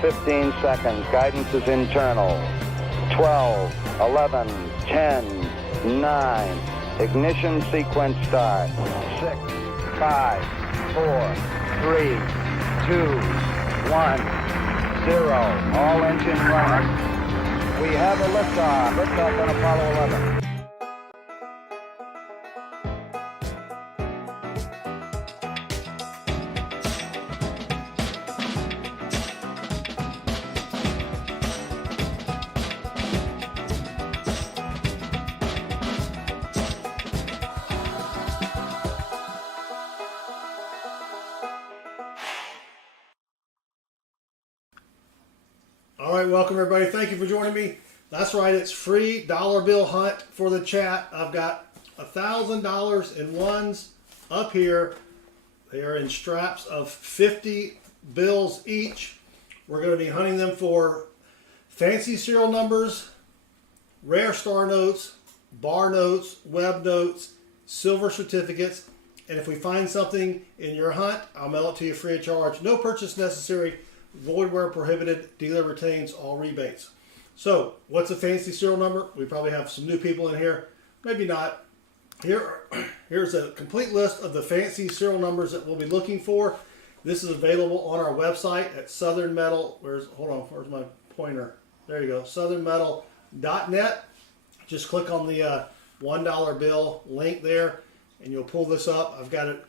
15 seconds. Guidance is internal. 12, 11, 10, 9. Ignition sequence start. 6, 5, 4, 3, 2, 1, 0. All engine running. We have a liftoff. Liftoff on Apollo 11. All right, welcome everybody. Thank you for joining me. That's right, it's free dollar bill hunt for the chat. I've got $1,000 in ones up here. They are in straps of 50 bills each. We're going to be hunting them for fancy serial numbers, rare star notes, bar notes, web notes, silver certificates, and if we find something in your hunt, I'll mail it to you free of charge. No purchase necessary. Void where prohibited. Dealer retains all rebates. So, what's a fancy serial number? We probably have some new people in here. Maybe not. Here's a complete list of the fancy serial numbers that we'll be looking for. This is available on our website at Southern Metal. Where's my pointer? There you go. SouthernMetal.net. Just click on the $1 bill link there, and you'll pull this up. I've got it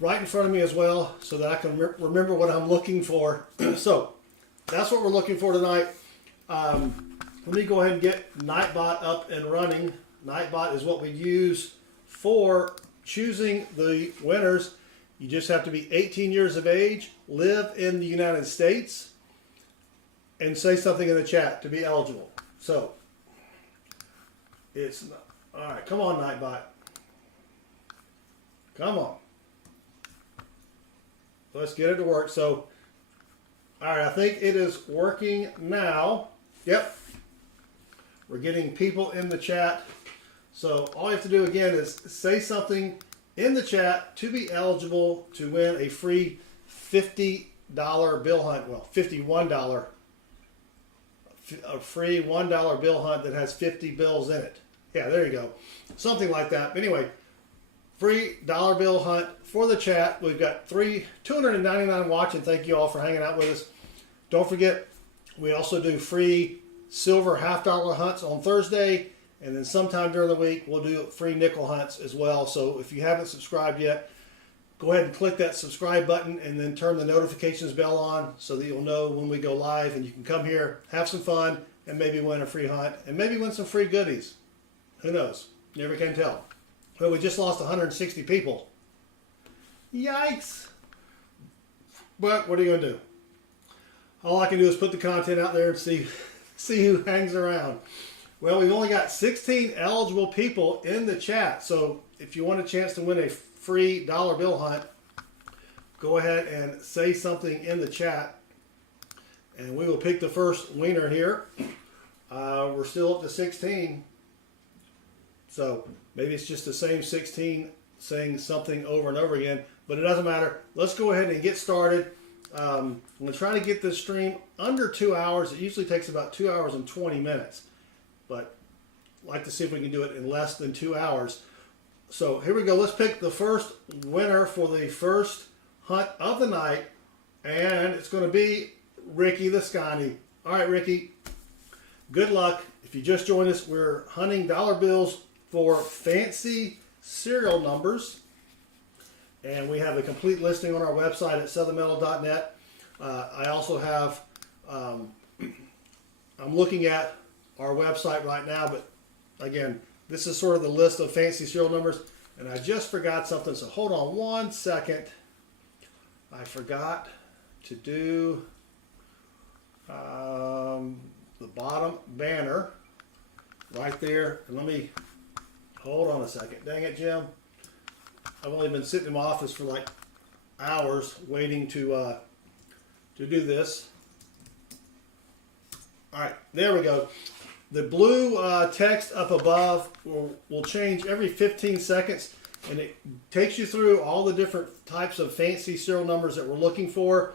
right in front of me as well so that I can remember what I'm looking for. So that's what we're looking for tonight. Let me go ahead and get Nightbot up and running. Nightbot is what we use for choosing the winners. You just have to be 18 years of age, live in the United States, and say something in the chat to be eligible. So it's all right. Come on, Nightbot. Come on. Let's get it to work. So, all right, I think it is working now. Yep. We're getting people in the chat. So all you have to do again is say something in the chat to be eligible to win a free $50 bill hunt. Well, $51. A free $1 bill hunt that has 50 bills in it. Yeah, there you go. Something like that. Anyway, free dollar bill hunt for the chat. We've got 299 watching. Thank you all for hanging out with us. Don't forget, we also do free silver $half hunts on Thursday, and then sometime during the week we'll do free nickel hunts as well. So if you haven't subscribed yet, go ahead and click that subscribe button and then turn the notifications bell on so that you'll know when we go live, and you can come here, have some fun, and maybe win a free hunt and maybe win some free goodies. Who knows? Never can tell. But we just lost 160 people. Yikes. But what are you going to do? All I can do is put the content out there and see who hangs around. Well, we've only got 16 eligible people in the chat. So if you want a chance to win a free dollar bill hunt, go ahead and say something in the chat, and we will pick the first winner here. We're still up to 16. So maybe it's just the same 16 saying something over and over again, but it doesn't matter. Let's go ahead and get started. I'm going to try to get this stream under 2 hours. It usually takes about 2 hours and 20 minutes, but I'd like to see if we can do it in less than 2 hours. So here we go. Let's pick the first winner for the first hunt of the night, and it's going to be Ricky the Scotty. All right, Ricky, good luck. If you just joined us, we're hunting dollar bills for fancy serial numbers, and we have a complete listing on our website at southernmetal.net. I also have, I'm looking at our website right now, but again, this is sort of the list of fancy serial numbers, and I just forgot something, so hold on 1 second. I forgot to do the bottom banner right there, and let me hold on a second. Dang it, Jim. I've only been sitting in my office for like hours waiting to do this. All right, there we go. The blue text up above will change every 15 seconds, and it takes you through all the different types of fancy serial numbers that we're looking for.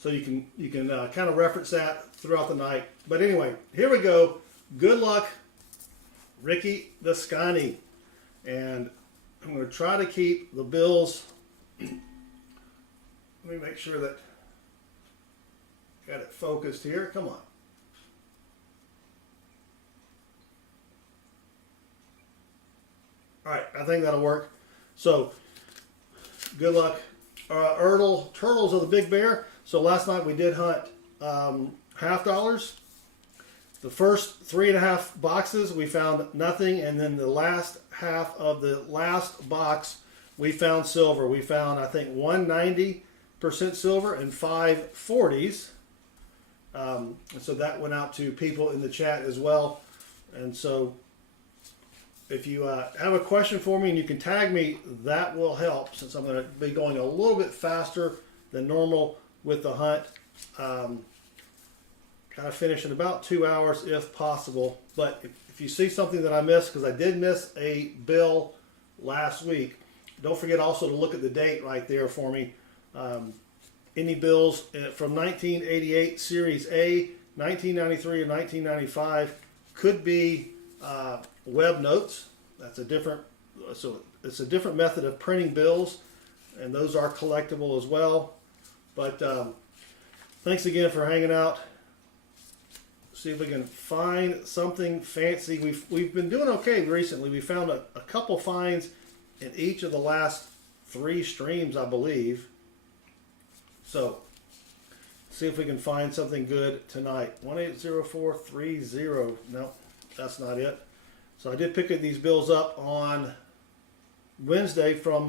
so you can kind of reference that throughout the night. But anyway, here we go. Good luck, Ricky the Scotty. And I'm going to try to keep the bills. Let me make sure that got it focused here. Come on. All right, I think that'll work. So, good luck. Turtles are the big bear. So last night we did hunt half dollars. The first 3.5 boxes we found nothing, and then the last half of the last box we found silver. We found, I think, 190% silver and 5 40s. And so that went out to people in the chat as well. And so if you have a question for me and you can tag me, that will help, since I'm going to be going a little bit faster than normal with the hunt. Kind of finish in about 2 hours if possible. But if you see something that I missed, because I did miss a bill last week, don't forget also to look at the date right there for me. Any bills from 1988 Series A, 1993, and 1995 could be web notes. That's a different, so it's a different method of printing bills, and those are collectible as well. But thanks again for hanging out. See if we can find something fancy. We've been doing okay recently. We found a couple finds in each of the last 3 streams, I believe. So see if we can find something good tonight. 180430. No, that's not it. So I did pick these bills up on Wednesday from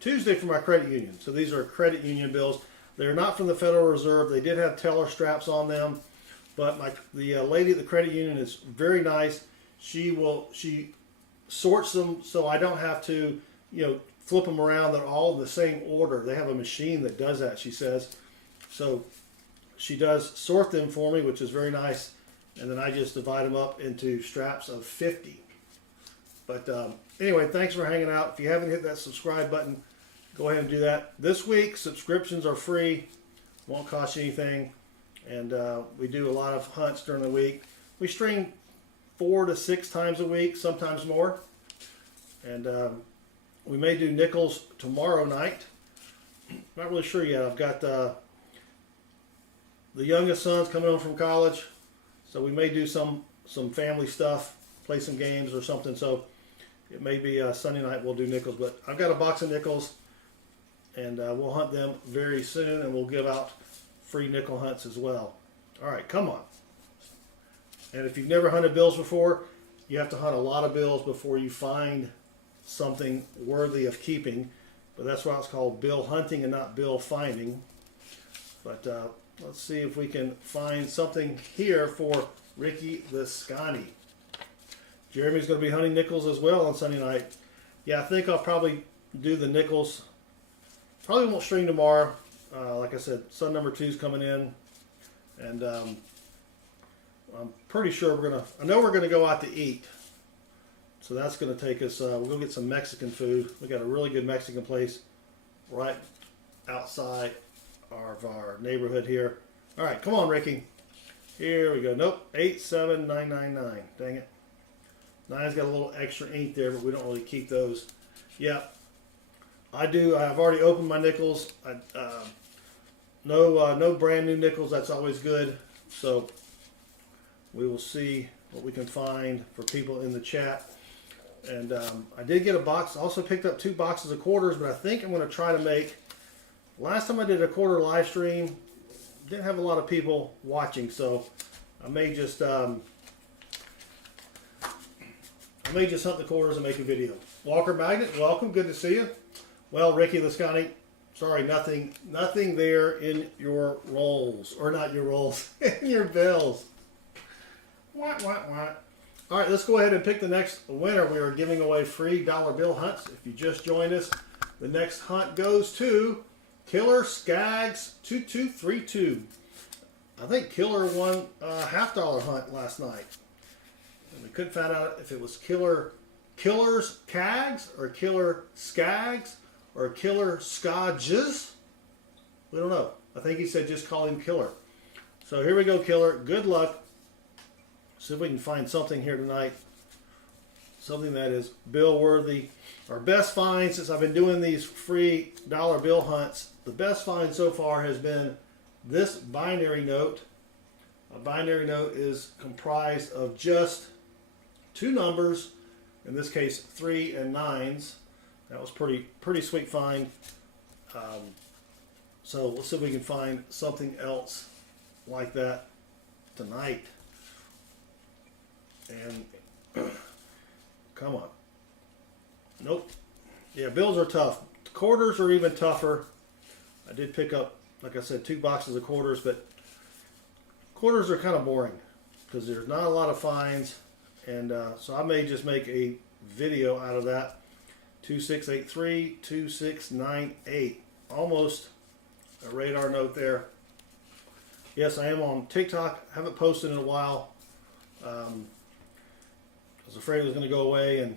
Tuesday from my credit union. So these are credit union bills. They're not from the Federal Reserve. They did have teller straps on them, but the lady at the credit union is very nice. She sorts them so I don't have to, flip them around. They're all in the same order. They have a machine that does that, she says. So she does sort them for me, which is very nice. And then I just divide them up into straps of 50. But anyway, thanks for hanging out. If you haven't hit that subscribe button, go ahead and do that. This week, subscriptions are free. Won't cost you anything. And we do a lot of hunts during the week. We stream 4 to 6 times a week, sometimes more. And we may do nickels tomorrow night. Not really sure yet. I've got the youngest son's coming home from college. So we may do some family stuff, play some games or something. So it may be Sunday night we'll do nickels. But I've got a box of nickels, and we'll hunt them very soon, and we'll give out free nickel hunts as well. All right, come on. And if you've never hunted bills before, you have to hunt a lot of bills before you find something worthy of keeping. But that's why it's called bill hunting and not bill finding. But let's see if we can find something here for Ricky the Scotty. Jeremy's going to be hunting nickels as well on Sunday night. Yeah, I think I'll probably do the nickels. Probably won't stream tomorrow. Like I said, son number 2 is coming in. And I'm pretty sure I know we're going to go out to eat. So that's going to take us, we'll go get some Mexican food. We got a really good Mexican place right outside of our neighborhood here. All right, come on, Ricky. Here we go. Nope, 87999. Dang it. 9's got a little extra ink there, but we don't really keep those. Yeah, I do. I've already opened my nickels. No brand new nickels. That's always good. So we will see what we can find for people in the chat. And I did get a box. Also picked up 2 boxes of quarters, but I think I'm going to try to make. Last time I did a quarter live stream, didn't have a lot of people watching, so I may just hunt the quarters and make a video. Walker Magnet, welcome, good to see you. Well, Ricky the Scotty, sorry, nothing there in your rolls, or not your rolls, in your bills. What? All right, let's go ahead and pick the next winner. We are giving away free dollar bill hunts. If you just joined us, the next hunt goes to Killer Skaggs 2232. I think Killer won a $half hunt last night. And we couldn't find out if it was Killer Skaggs or Killer Skaggs or Killer Skaggs. We don't know. I think he said just call him Killer. So here we go, Killer. Good luck. See if we can find something here tonight. Something that is bill worthy. Our best find since I've been doing these free dollar bill hunts, the best find so far has been this binary note. A binary note is comprised of just two numbers, in this case 3 and 9s. That was pretty sweet find. So let's see if we can find something else like that tonight. And come on. Nope. Yeah, bills are tough. Quarters are even tougher. I did pick up, like I said, 2 boxes of quarters, but quarters are kind of boring because there's not a lot of finds. And so I may just make a video out of that. 2683, 2698. Almost a radar note there. Yes, I am on TikTok. Haven't posted in a while. I was afraid it was going to go away, and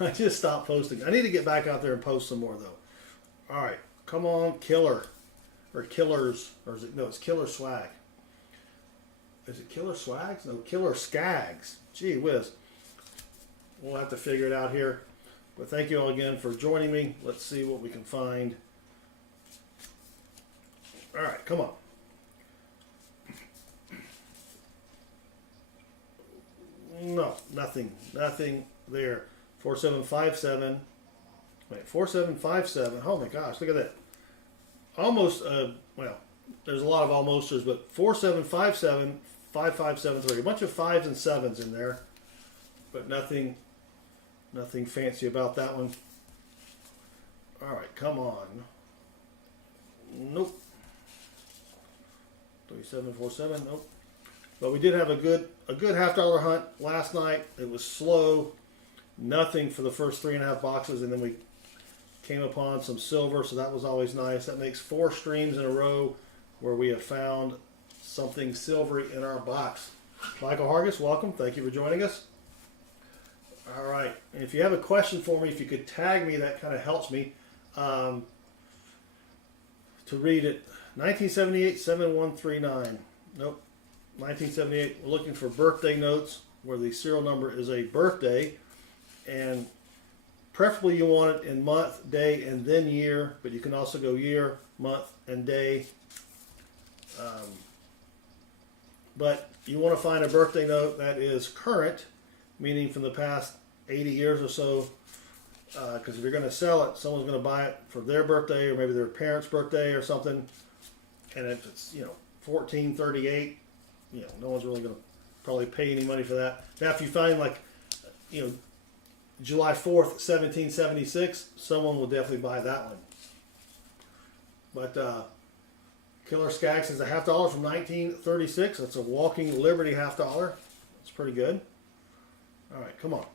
I just stopped posting. I need to get back out there and post some more, though. All right, come on, Killer. Or Killers. Or is it, no, it's Killer Swag. Is it Killer Swags? No, Killer Skags. Gee whiz. We'll have to figure it out here. But thank you all again for joining me. Let's see what we can find. All right, come on. No, nothing there. 4757. Wait, 4757. Oh my gosh, look at that. Almost, well, there's a lot of almosters, but 4757, 5573. A bunch of 5s and 7s in there, but nothing fancy about that one. All right, come on. Nope. 3747. Nope. But we did have a good $half hunt last night. It was slow, nothing for the first 3.5 boxes, and then we came upon some silver, so that was always nice. That makes 4 streams in a row where we have found something silvery in our box. Michael Hargis, welcome. Thank you for joining us. All right, and if you have a question for me, if you could tag me, that kind of helps me to read it. 1978 7139. Nope. 1978. We're looking for birthday notes where the serial number is a birthday, and preferably you want it in month, day, and then year, but you can also go year, month, and day. But you want to find a birthday note that is current, meaning from the past 80 years or so, because if you're going to sell it, someone's going to buy it for their birthday or maybe their parents' birthday or something. And if it's, 1438, no one's really going to probably pay any money for that. Now, if you find July 4th, 1776, someone will definitely buy that one. But Killer Skaggs is a $50 from 1936. That's a walking Liberty $50. That's pretty good. All right, come on.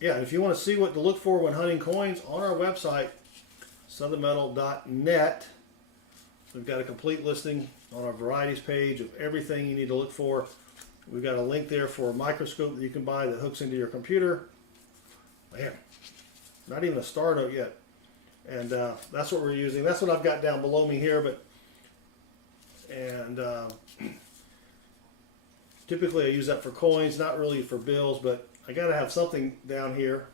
Yeah, if you want to see what to look for when hunting coins, on our website, southernmetal.net, we've got a complete listing on our varieties page of everything you need to look for. We've got a link there for a microscope that you can buy that hooks into your computer. Man, not even a star note yet. And that's what we're using. That's what I've got down below me here. Typically I use that for coins, not really for bills, but I got to have something down here.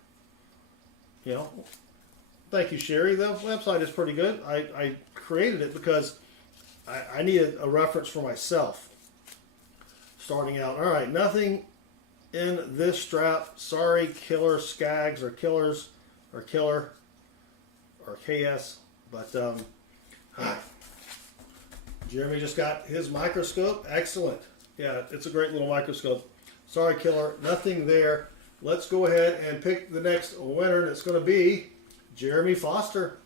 Thank you, Sherry. The website is pretty good. I created it because I needed a reference for myself starting out. All right, nothing in this strap. Sorry, Killer Skaggs or Killers or Killer or KS. But Jeremy just got his microscope. Excellent. Yeah, it's a great little microscope. Sorry, Killer, nothing there. Let's go ahead and pick the next winner, and it's going to be Jeremy Foster.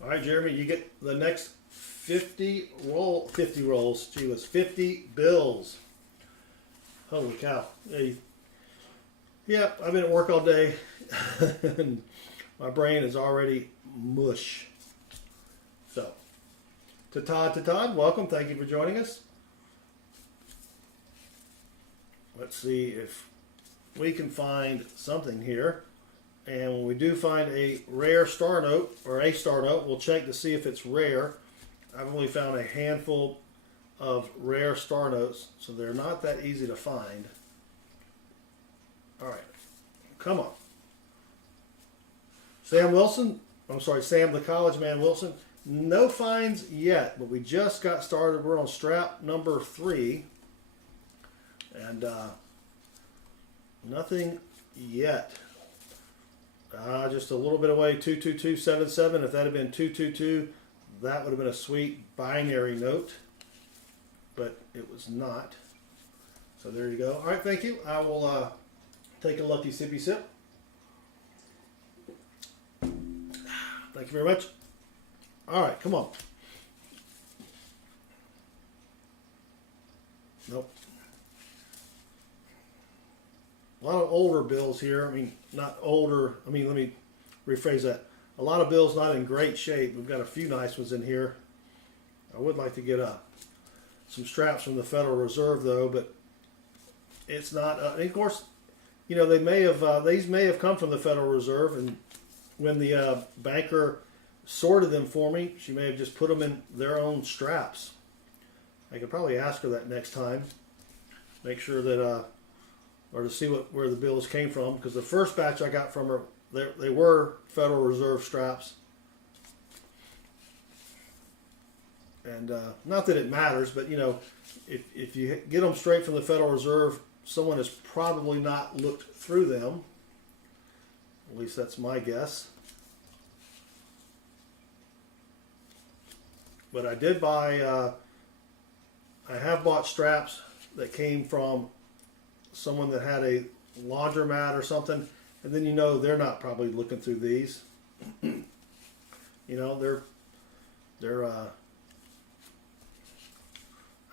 All right, Jeremy, you get the next 50 rolls. Gee, it was 50 bills. Holy cow. Hey. Yeah, I've been at work all day, and my brain is already mush. So, to Todd, welcome. Thank you for joining us. Let's see if we can find something here. And when we do find a rare star note, or a star note, we'll check to see if it's rare. I've only found a handful of rare star notes, so they're not that easy to find. All right, come on. Sam Wilson, I'm sorry, Sam the college man Wilson. No finds yet, but we just got started. We're on strap number 3. And nothing yet. Just a little bit away, 22277. If that had been 222, that would have been a sweet binary note. But it was not. So there you go. All right, thank you. I will take a lucky sippy sip. Thank you very much. All right, come on. Nope. A lot of older bills here. I mean, not older. I mean, let me rephrase that. A lot of bills not in great shape. We've got a few nice ones in here. I would like to get some straps from the Federal Reserve, though, but it's not. And of course, you know, they may have. These may have come from the Federal Reserve, and when the banker sorted them for me, she may have just put them in their own straps. I could probably ask her that next time. Make sure that, or to see where the bills came from, because the first batch I got from her, they were Federal Reserve straps. And not that it matters, but you know, if you get them straight from the Federal Reserve, someone has probably not looked through them. At least that's my guess. But I did buy, I have bought straps that came from someone that had a laundromat or something, and then you know they're not probably looking through these. You know, they're I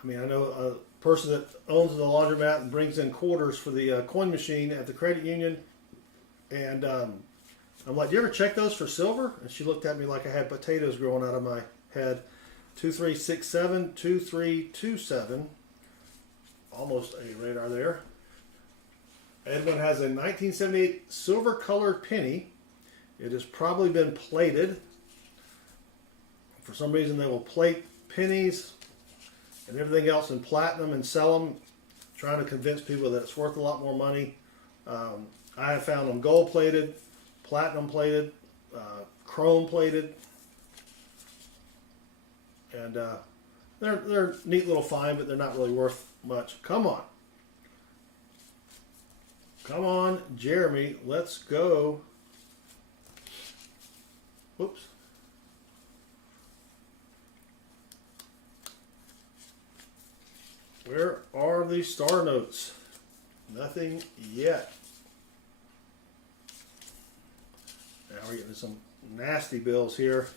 mean, I know a person that owns the laundromat and brings in quarters for the coin machine at the credit union, and I'm like, do you ever check those for silver? And she looked at me like I had potatoes growing out of my head. 2367, 2327. Almost a radar there. Edwin has a 1978 silver colored penny. It has probably been plated. For some reason they will plate pennies and everything else in platinum and sell them, trying to convince people that it's worth a lot more money. I have found them gold plated, platinum plated, chrome plated. And they're a neat little find, but they're not really worth much. Come on. Come on, Jeremy. Let's go. Whoops. Where are the star notes? Nothing yet. Now we're getting some nasty bills here.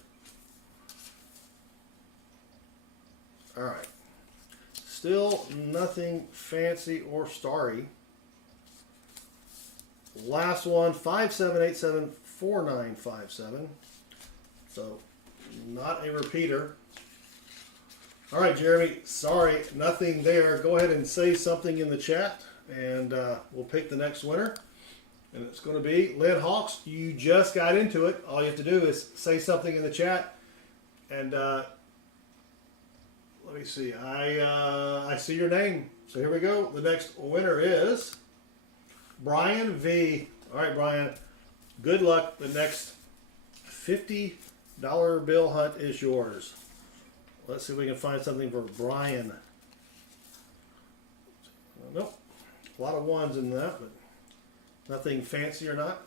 All right, still nothing fancy or starry. Last one, 57874957. So not a repeater. All right, Jeremy, sorry, nothing there. Go ahead and say something in the chat, and we'll pick the next winner. And it's going to be Lynn Hawks. You just got into it. All you have to do is say something in the chat, and let me see. I see your name. So here we go. The next winner is Brian V. All right, Brian. Good luck. The next $50 bill hunt is yours. Let's see if we can find something for Brian. Nope. A lot of ones in that, but nothing fancy or not.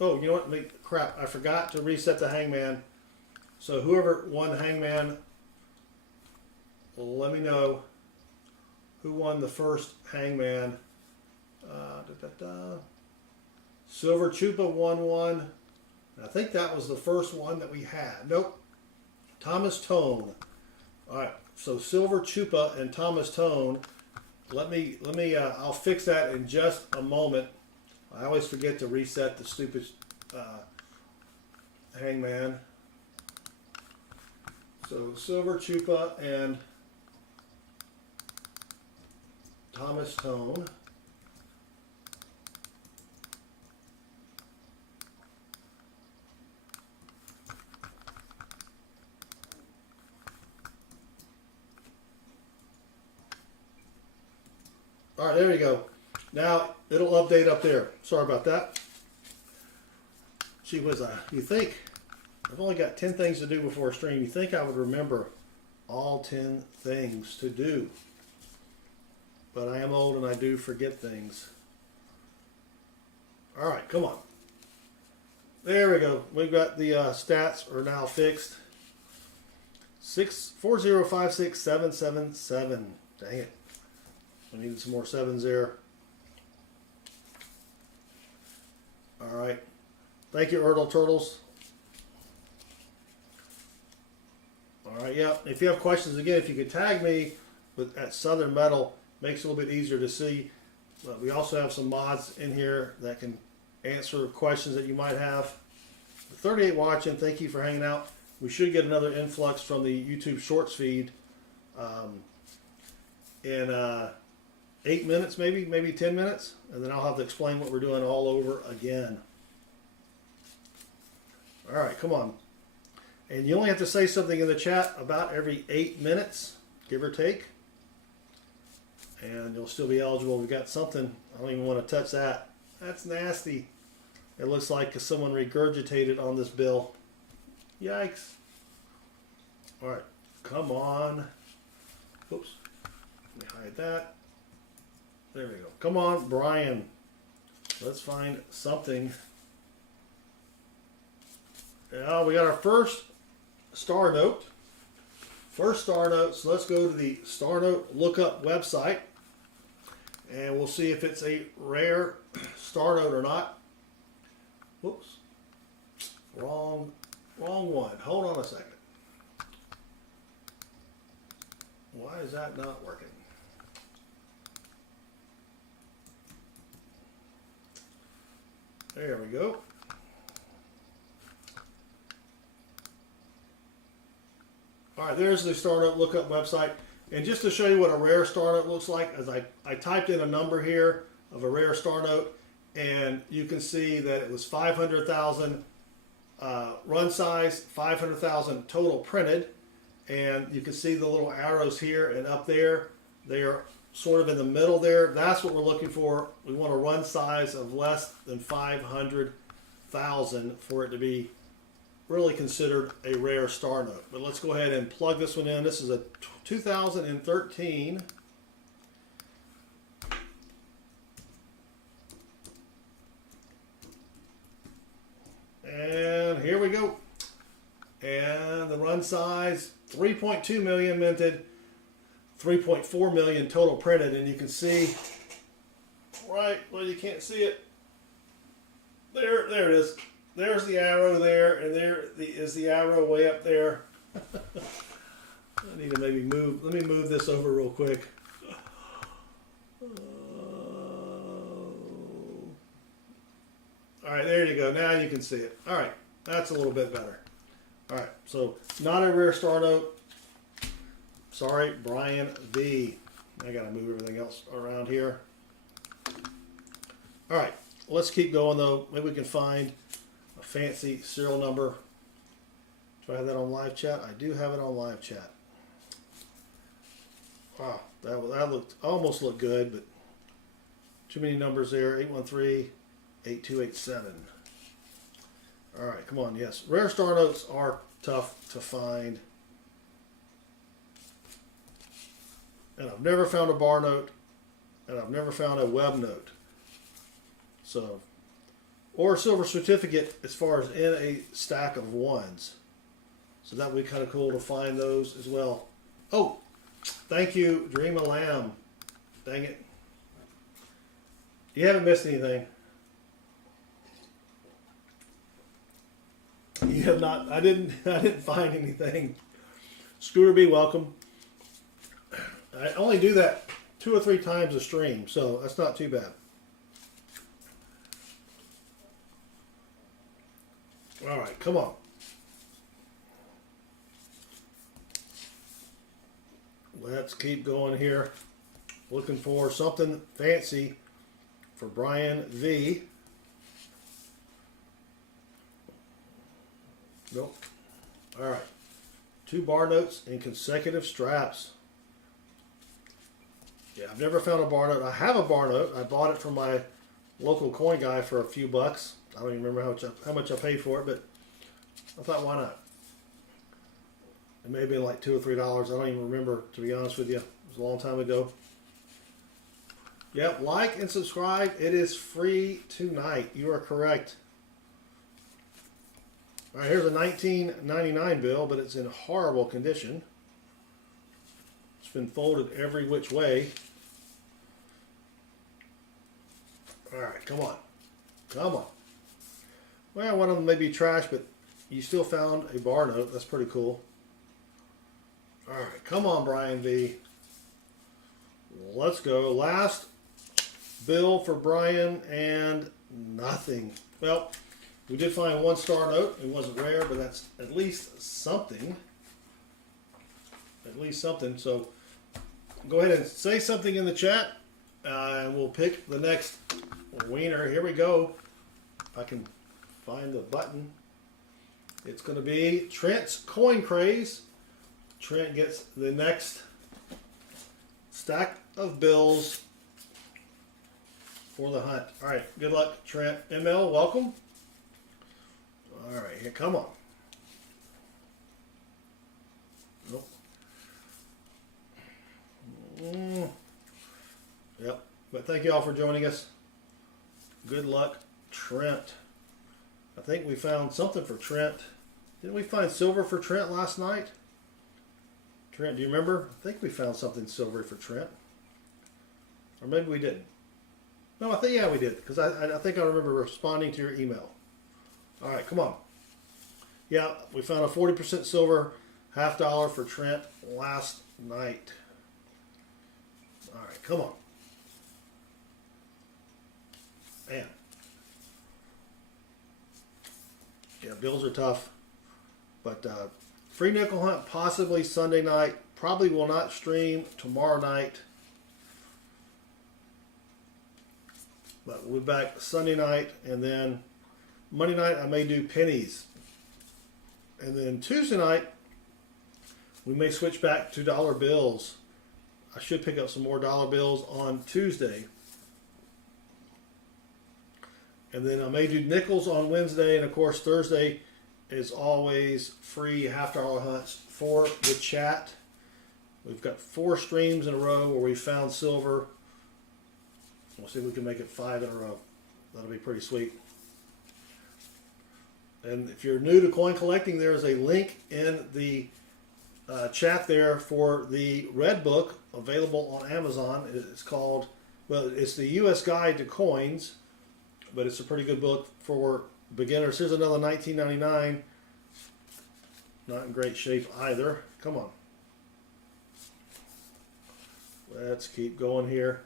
Oh, you know what? Crap. I forgot to reset the hangman. So whoever won hangman, let me know who won the first hangman. Silver Chupa won one. I think that was the first one that we had. Nope. Thomas Tone. All right. So Silver Chupa and Thomas Tone. Let me. I'll fix that in just a moment. I always forget to reset the stupid hangman. So Silver Chupa and Thomas Tone. All right, there you go. Now it'll update up there. Sorry about that. She was, you think, I've only got 10 things to do before a stream. You think I would remember all 10 things to do. But I am old and I do forget things. All right, come on. There we go. We've got the stats are now fixed. 4056777. Dang it. I needed some more sevens there. All right. Thank you, Erdl Turtles. All right, yeah. If you have questions, again, if you could tag me at Southern Metal, makes it a little bit easier to see. But we also have some mods in here that can answer questions that you might have. 38 watching, thank you for hanging out. We should get another influx from the YouTube Shorts feed in 8 minutes, maybe 10 minutes, and then I'll have to explain what we're doing all over again. All right, come on. And you only have to say something in the chat about every 8 minutes, give or take. And you'll still be eligible. We've got something. I don't even want to touch that. That's nasty. It looks like someone regurgitated on this bill. Yikes. All right, come on. Oops. Let me hide that. There we go. Come on, Brian. Let's find something. Yeah, we got our first star note. First star note. So let's go to the star note lookup website. And we'll see if it's a rare star note or not. Whoops. Wrong one. Hold on a second. Why is that not working? There we go. All right, there's the star note lookup website. And just to show you what a rare star note looks like, as I typed in a number here of a rare star note, and you can see that it was 500,000 run size, 500,000 total printed, and you can see the little arrows here and up there. They are sort of in the middle there. That's what we're looking for. We want a run size of less than 500,000 for it to be really considered a rare star note. But let's go ahead and plug this one in. This is a 2013 and here we go. And the run size 3.2 million minted, 3.4 million total printed, and you can see right, well, you can't see it. There it is. There's the arrow there, and there is the arrow way up there. I need to maybe move. Let me move this over real quick. All right, there you go. Now you can see it. All right, that's a little bit better. All right, so not a rare star note. Sorry, Brian V. I got to move everything else around here. All right, let's keep going though. Maybe we can find a fancy serial number. Do I have that on live chat? I do have it on live chat. Wow, that almost looked good, but too many numbers there. 813-8287. All right, come on. Yes, rare star notes are tough to find. And I've never found a bar note, and I've never found a web note. So, or a silver certificate as far as in a stack of ones. So that would be kind of cool to find those as well. Oh, thank you, Dream of Lamb. Dang it. You haven't missed anything. You have not. I didn't find anything. Scooter B, welcome. I only do that 2 or 3 times a stream, so that's not too bad. All right, come on. Let's keep going here. Looking for something fancy for Brian V. Nope. All right. 2 bar notes in consecutive straps. Yeah, I've never found a bar note. I have a bar note. I bought it from my local coin guy for a few bucks. I don't even remember how much I paid for it, but I thought, why not? It may have been like $2 or $3. I don't even remember, to be honest with you. It was a long time ago. Yep, like and subscribe. It is free tonight. You are correct. All right, here's a 1999 bill, but it's in horrible condition. It's been folded every which way. All right, come on. Come on. Well, one of them may be trash, but you still found a bar note. That's pretty cool. All right, come on, Brian B. Let's go. Last bill for Brian, and nothing. Well, we did find one star note. It wasn't rare, but that's at least something. At least something. So go ahead and say something in the chat, and we'll pick the next winner. Here we go. If I can find the button. It's going to be Trent's Coin Craze. Trent gets the next stack of bills for the hunt. All right, good luck, Trent. ML, welcome. All right, here, come on. Nope. Yep, but thank you all for joining us. Good luck, Trent. I think we found something for Trent. Didn't we find silver for Trent last night? Trent, do you remember? I think we found something silvery for Trent. Or maybe we didn't. No, I think, yeah, we did. Because I think I remember responding to your email. All right, come on. Yeah, we found a 40% silver $half for Trent last night. All right, come on. Man. Yeah, bills are tough. But free nickel hunt possibly Sunday night. Probably will not stream tomorrow night. But we'll be back Sunday night, and then Monday night I may do pennies. And then Tuesday night we may switch back to dollar bills. I should pick up some more dollar bills on Tuesday. And then I may do nickels on Wednesday, and of course Thursday is always free $half hunts for the chat. We've got 4 streams in a row where we found silver. We'll see if we can make it 5 in a row. That'll be pretty sweet. And if you're new to coin collecting, there is a link in the chat there for the red book available on Amazon. It's called, well, it's the U.S. Guide to Coins, but it's a pretty good book for beginners. Here's another 1999. Not in great shape either. Come on. Let's keep going here.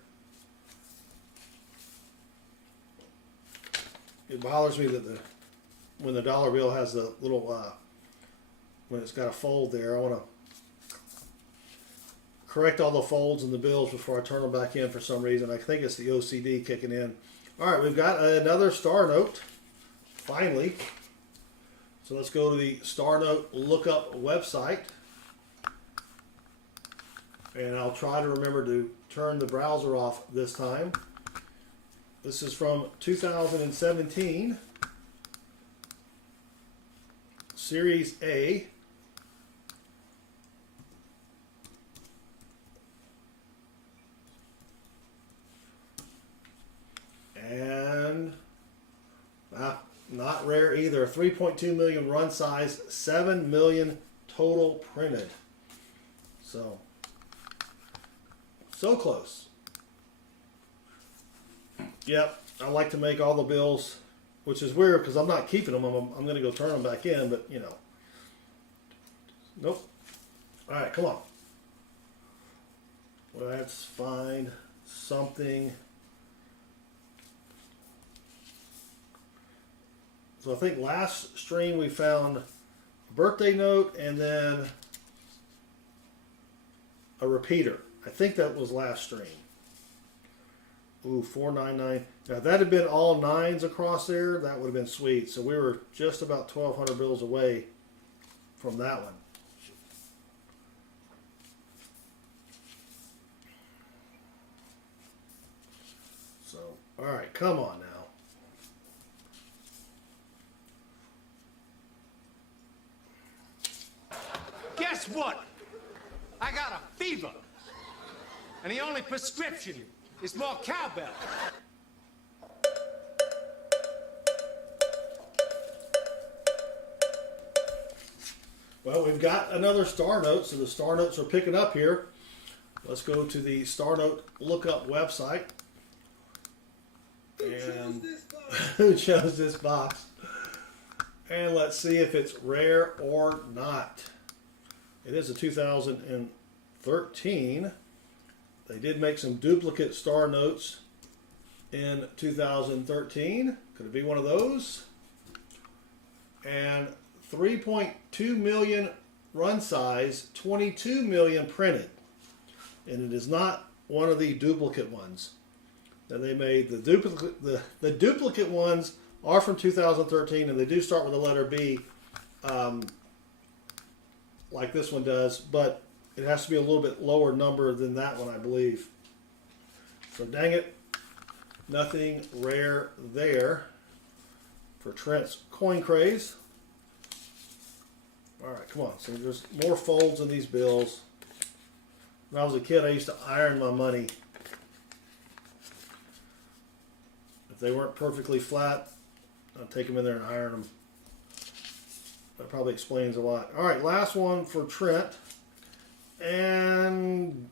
It bothers me that when the dollar bill has the little, when it's got a fold there, I want to correct all the folds in the bills before I turn them back in for some reason. I think it's the OCD kicking in. All right, we've got another star note, finally. So let's go to the star note lookup website. And I'll try to remember to turn the browser off this time. This is from 2017, Series A. And not rare either. 3.2 million run size, 7 million total printed. So close. Yep, I like to make all the bills, which is weird because I'm not keeping them. I'm going to go turn them back in, but you know. Nope. All right, come on. Let's find something. So I think last stream we found a birthday note and then a repeater. I think that was last stream. Ooh, 499. Now if that had been all 9s across there, that would have been sweet. So we were just about 1,200 bills away from that one. All right, come on now. Guess what? I got a fever. And the only prescription is more cowbell. Well, we've got another star note, so the star notes are picking up here. Let's go to the star note lookup website. And who chose this box? And let's see if it's rare or not. It is a 2013. They did make some duplicate star notes in 2013. Could it be one of those? And 3.2 million run size, 22 million printed. And it is not one of the duplicate ones that they made. The duplicate ones are from 2013, and they do start with the letter B, like this one does, but it has to be a little bit lower number than that one, I believe. So dang it, nothing rare there for Trent's coin craze. All right, come on. So there's more folds in these bills. When I was a kid, I used to iron my money. If they weren't perfectly flat, I'd take them in there and iron them. That probably explains a lot. All right, last one for Trent. And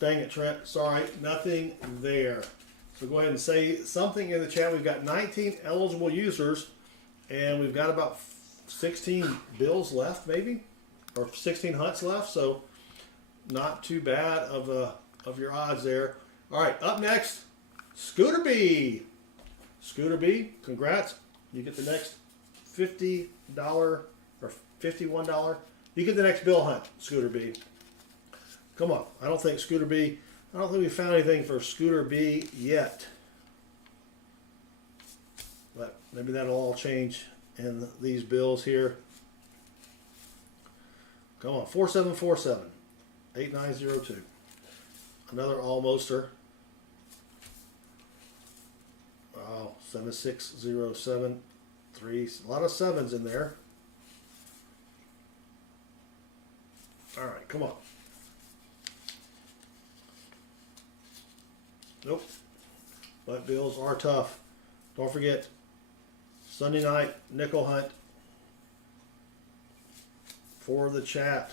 dang it, Trent. Sorry, nothing there. So go ahead and say something in the chat. We've got 19 eligible users, and we've got about 16 bills left, maybe, or 16 hunts left. So not too bad of your odds there. All right, up next, Scooter B. Scooter B, congrats. You get the next $50 or $51. You get the next bill hunt, Scooter B. Come on. I don't think we found anything for Scooter B yet. But maybe that'll all change in these bills here. Come on, 4747 8902. Another almoster. Wow, 76073. A lot of sevens in there. All right, come on. Nope. But bills are tough. Don't forget, Sunday night nickel hunt for the chat.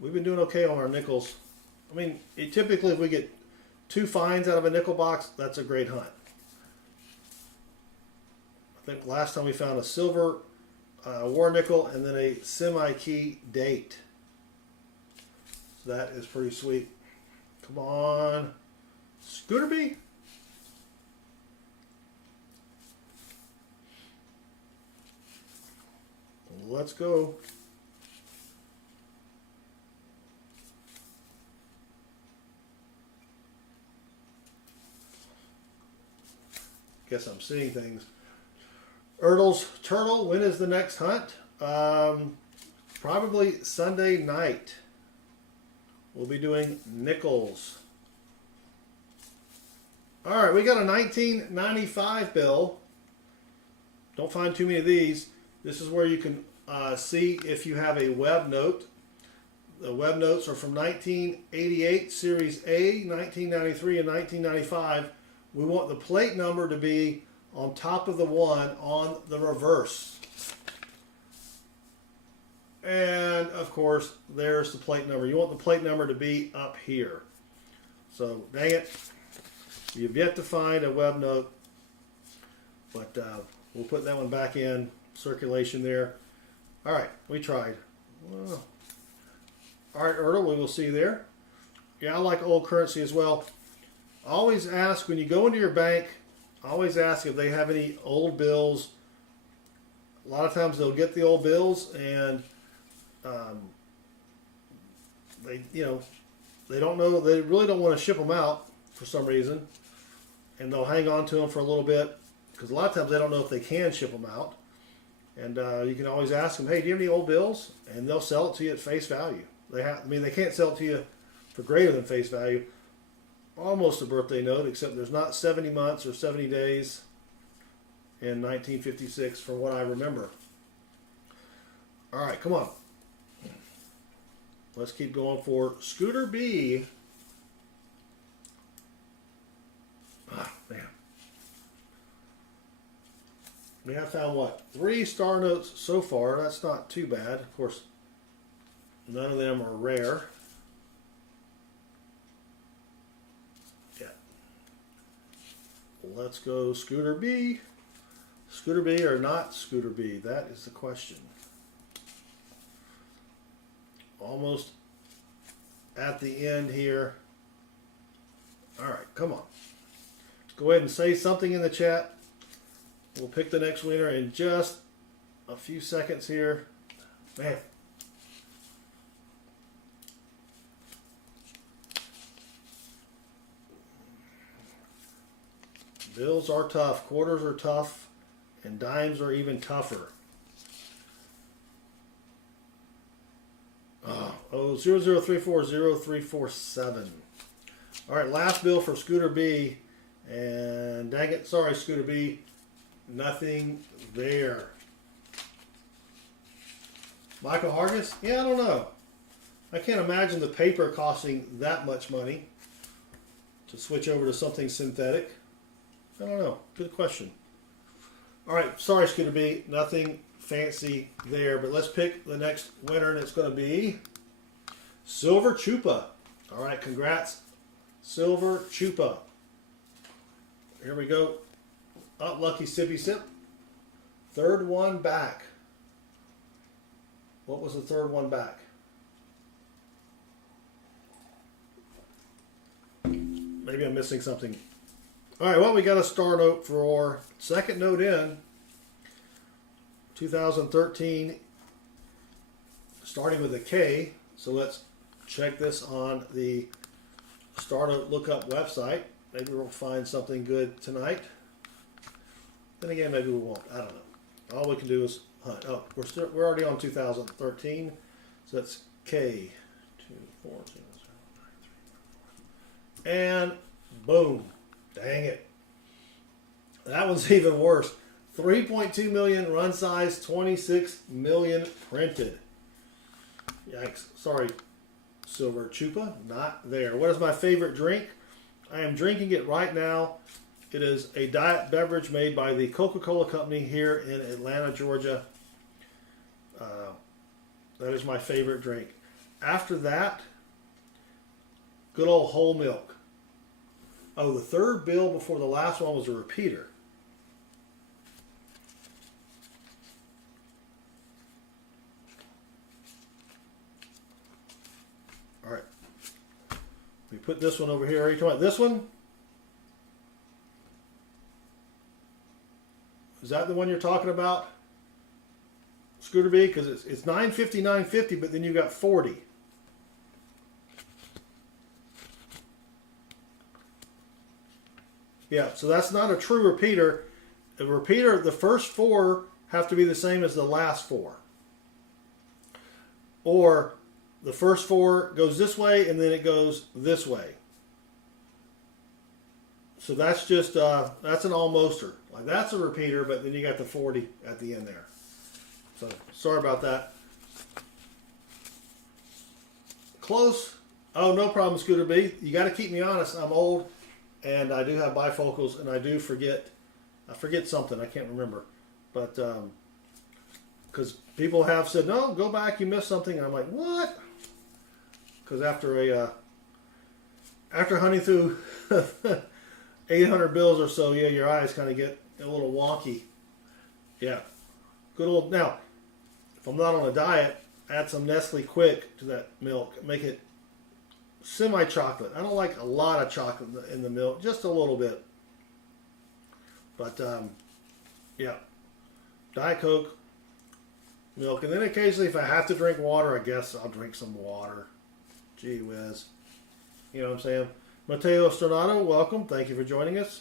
We've been doing okay on our nickels. I mean, typically if we get 2 finds out of a nickel box, that's a great hunt. I think last time we found a silver war nickel and then a semi-key date. So that is pretty sweet. Come on. Scooter B. Let's go. Guess I'm seeing things. Ertles Turtle, when is the next hunt? Probably Sunday night. We'll be doing nickels. All right, we got a 1995 bill. Don't find too many of these. This is where you can see if you have a web note. The web notes are from 1988, Series A, 1993, and 1995. We want the plate number to be on top of the one on the reverse. And, of course, there's the plate number. You want the plate number to be up here. So, dang it. You've yet to find a web note. But we'll put that one back in circulation there. All right, we tried. Well, all right, Ertl, we will see you there. Yeah, I like old currency as well. Always ask, when you go into your bank, always ask if they have any old bills. A lot of times they'll get the old bills and they don't know, they really don't want to ship them out for some reason, and they'll hang on to them for a little bit because a lot of times they don't know if they can ship them out. And you can always ask them, hey, do you have any old bills? And they'll sell it to you at face value. They can't sell it to you for greater than face value. almost a birthday note, except there's not 70 months or 70 days in 1956 from what I remember. All right, come on. Let's keep going for Scooter B. Ah, man. We have found, what, 3 star notes so far. That's not too bad. Of course, none of them are rare. Yeah. Let's go Scooter B. Scooter B or not Scooter B? That is the question. Almost at the end here. All right, come on. Go ahead and say something in the chat. We'll pick the next winner in just a few seconds here. Man. Bills are tough, quarters are tough, and dimes are even tougher. Oh, 0034037. All right, last bill for Scooter B. And dang it, sorry, Scooter B. Nothing there. Michael Hargis? Yeah, I don't know. I can't imagine the paper costing that much money to switch over to something synthetic. I don't know. Good question. All right, sorry, Scooter B. Nothing fancy there, but let's pick the next winner, and it's going to be Silver Chupa. All right, congrats, Silver Chupa. Here we go. Up, lucky sippy sip. Third one back. What was the third one back? Maybe I'm missing something. All right, well, we got a star note for second note in 2013, starting with a K. So let's check this on the Star Note Lookup website. Maybe we'll find something good tonight. Then again, maybe we won't. I don't know. All we can do is hunt. Oh, we're already on 2013, so that's K. 2, 4, 2, 0, 9, 3, 4. And boom. Dang it. That one's even worse. 3.2 million run size, 26 million printed. Yikes. Sorry, Silver Chupa. Not there. What is my favorite drink? I am drinking it right now. It is a diet beverage made by the Coca-Cola Company here in Atlanta, Georgia. That is my favorite drink. After that, good old whole milk. Oh, the third bill before the last one was a repeater. All right. We put this one over here. Are you talking about this one? Is that the one you're talking about, Scooter B? Because it's 950, 950, but then you got 40. Yeah, so that's not a true repeater. A repeater, the first 4 have to be the same as the last 4. Or the first 4 goes this way and then it goes this way. So that's just, that's an almoster. Like that's a repeater, but then you got the 40 at the end there. So sorry about that. Close. Oh, no problem, Scooter B. You got to keep me honest. I'm old. And I do have bifocals, and I do forget. I forget something. I can't remember. But, because people have said, no, go back, you missed something. And I'm like, what? Because after hunting through 800 bills or so, yeah, your eyes kind of get a little wonky. Yeah. Good old, now, if I'm not on a diet, add some Nestle Quick to that milk. Make it semi-chocolate. I don't like a lot of chocolate in the milk, just a little bit. But, yeah. Diet Coke, milk. And then occasionally if I have to drink water, I guess I'll drink some water. Gee whiz. You know what I'm saying? Mateo Stornado, welcome. Thank you for joining us.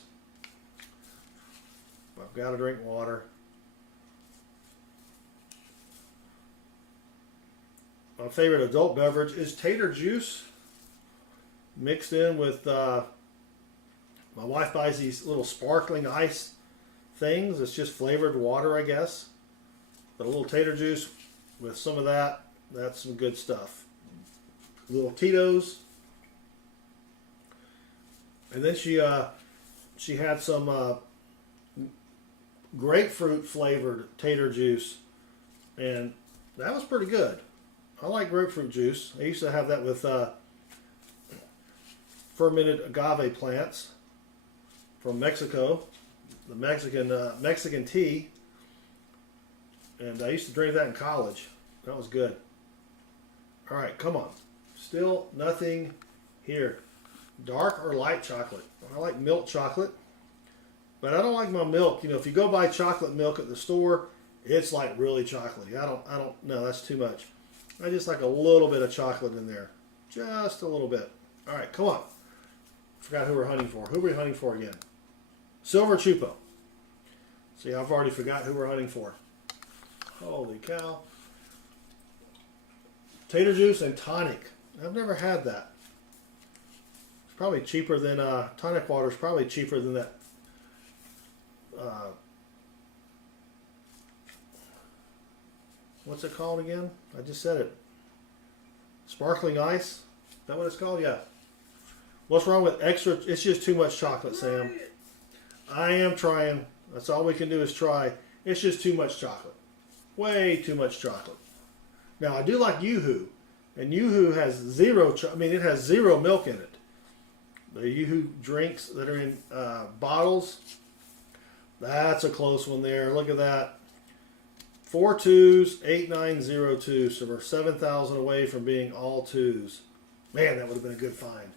I've got to drink water. My favorite adult beverage is tater juice mixed in with My wife buys these little sparkling ice things. It's just flavored water, I guess. But a little tater juice with some of that, that's some good stuff. Little Tito's. And then she had some grapefruit flavored tater juice, and that was pretty good. I like grapefruit juice. I used to have that with fermented agave plants from Mexico, the Mexican tea, and I used to drink that in college. That was good. All right, come on. Still nothing here. Dark or light chocolate? I like milk chocolate, but I don't like my milk. You know, if you go buy chocolate milk at the store, it's like really chocolatey. I don't know. That's too much. I just like a little bit of chocolate in there, just a little bit. All right, come on. Forgot who we're hunting for. Who are we hunting for again? Silver Chupo. See, I've already forgot who we're hunting for. Holy cow. Tater juice and tonic. I've never had that. It's probably cheaper than tonic water is probably cheaper than that. What's it called again? I just said it. Sparkling ice? Is that what it's called? Yeah. What's wrong with extra? It's just too much chocolate, Sam. I am trying. That's all we can do is try. It's just too much chocolate. Way too much chocolate. Now, I do like Yoo-Hoo. And Yoo-Hoo has zero, it has zero milk in it. The Yoo-Hoo drinks that are in bottles, that's a close one there. Look at that. 4 twos, 8902. So we're 7,000 away from being all twos. Man, that would have been a good find.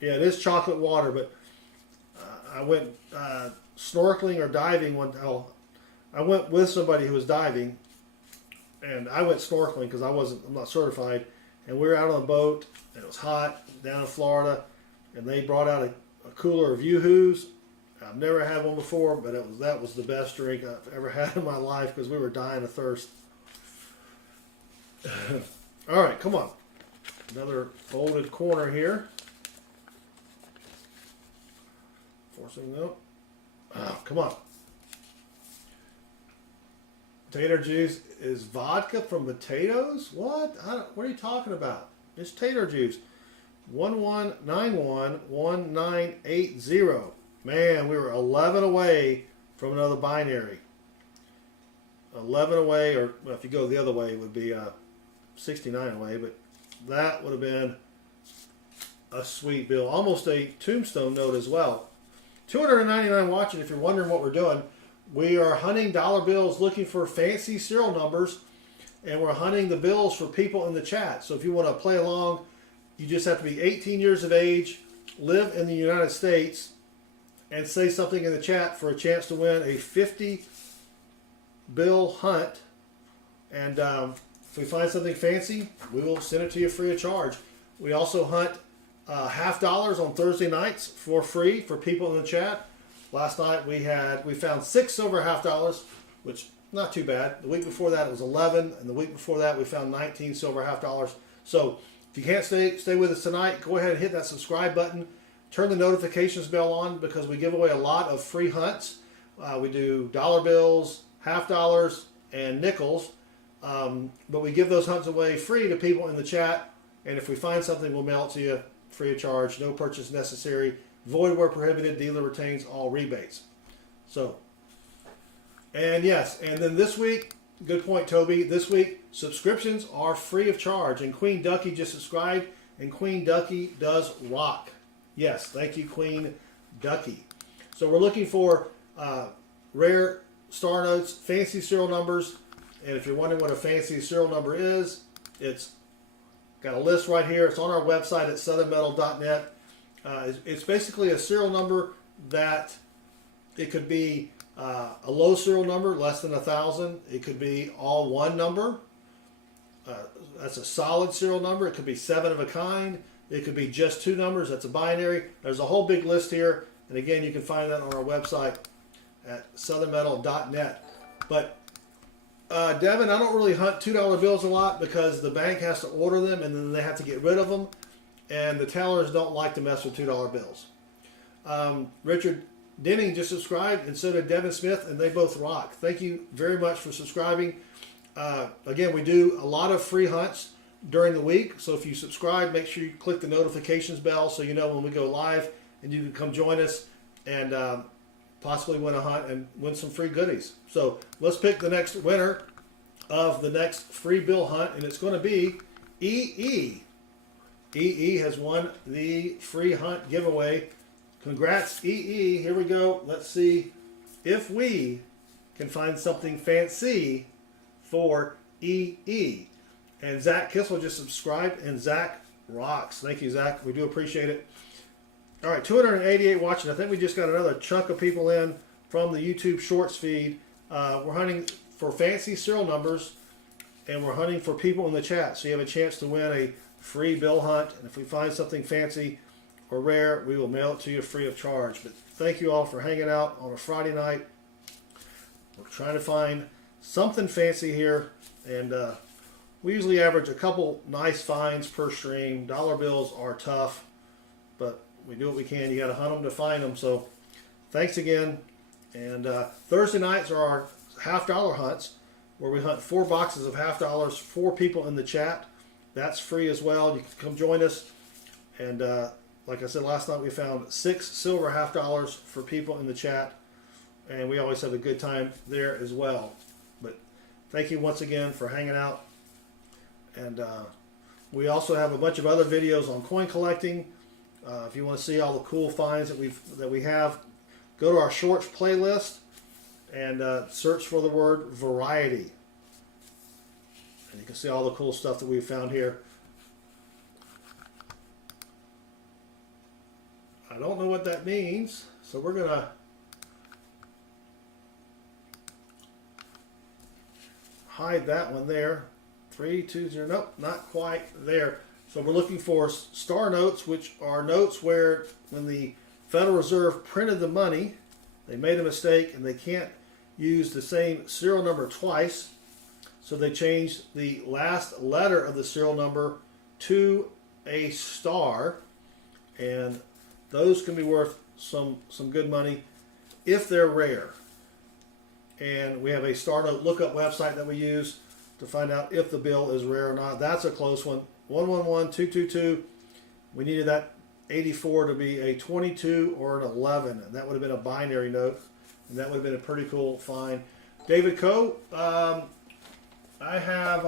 Yeah, it is chocolate water, but I went snorkeling or diving I went with somebody who was diving, and I went snorkeling because I'm not certified, and we were out on a boat, and it was hot down in Florida, and they brought out a cooler of Yoo-Hoos. I've never had one before, but that was the best drink I've ever had in my life because we were dying of thirst. All right, come on. Another folded corner here. Forcing up. Oh, come on. Tater juice is vodka from potatoes? What? What are you talking about? It's tater juice. 11911980. Man, we were 11 away from another binary. 11 away, or well, if you go the other way, it would be 69 away, but that would have been a sweet bill. Almost a tombstone note as well. 299 watching. If you're wondering what we're doing, we are hunting dollar bills looking for fancy serial numbers, and we're hunting the bills for people in the chat. So if you want to play along, you just have to be 18 years of age, live in the United States, and say something in the chat for a chance to win a 50 bill hunt. And if we find something fancy, we will send it to you free of charge. We also hunt $half on Thursday nights for free for people in the chat. Last night we found 6 silver $half, which not too bad. The week before that it was 11, and the week before that we found 19 silver $half. So if you can't stay with us tonight, go ahead and hit that subscribe button. Turn the notifications bell on because we give away a lot of free hunts. We do dollar bills, $half, and nickels. But we give those hunts away free to people in the chat. And if we find something, we'll mail it to you free of charge. No purchase necessary. Void where prohibited. Dealer retains all rebates. So, and yes, and then this week, good point, Toby. This week, subscriptions are free of charge. And Queen Ducky just subscribed. And Queen Ducky does rock. Yes, thank you, Queen Ducky. So we're looking for rare star notes, fancy serial numbers. And if you're wondering what a fancy serial number is, it's got a list right here. It's on our website at southernmetal.net. It's basically a serial number that it could be a low serial number, less than 1,000. It could be all one number. That's a solid serial number. It could be 7 of a kind. It could be just 2 numbers. That's a binary. There's a whole big list here. And again, you can find that on our website at southernmetal.net. But Devin, I don't really hunt $2 bills a lot because the bank has to order them and then they have to get rid of them. And the tellers don't like to mess with $2 bills. Richard Denning just subscribed, and so did Devin Smith, and they both rock. Thank you very much for subscribing. Again, we do a lot of free hunts during the week, so if you subscribe, make sure you click the notifications bell so you know when we go live, and you can come join us and possibly win a hunt and win some free goodies. So let's pick the next winner of the next free bill hunt, and it's going to be EE. EE has won the free hunt giveaway. Congrats, EE. Here we go. Let's see if we can find something fancy for EE. And Zach Kissel just subscribed, and Zach rocks. Thank you, Zach. We do appreciate it. All right, 288 watching. I think we just got another chunk of people in from the YouTube Shorts feed. We're hunting for fancy serial numbers, and we're hunting for people in the chat. So you have a chance to win a free bill hunt. And if we find something fancy or rare, we will mail it to you free of charge. But thank you all for hanging out on a Friday night. We're trying to find something fancy here, and we usually average a couple nice finds per stream. Dollar bills are tough, but we do what we can. You got to hunt them to find them. So thanks again. And Thursday nights are our half-dollar hunts, where we hunt 4 boxes of half-dollars for people in the chat. That's free as well. You can come join us. And like I said last night, we found 6 silver half-dollars for people in the chat, and we always have a good time there as well. But thank you once again for hanging out. And we also have a bunch of other videos on coin collecting. If you want to see all the cool finds that we have, go to our shorts playlist and search for the word variety. And you can see all the cool stuff that we've found here. I don't know what that means, so we're going to hide that one there. 3, 2, 0, nope, not quite there. So we're looking for star notes, which are notes where when the Federal Reserve printed the money, they made a mistake and they can't use the same serial number twice. So they changed the last letter of the serial number to a star, and those can be worth some good money if they're rare. And we have a star note lookup website that we use to find out if the bill is rare or not. That's a close one. 111222. We needed that 84 to be a 22 or an 11, and that would have been a binary note, and that would have been a pretty cool find. David Coe, I have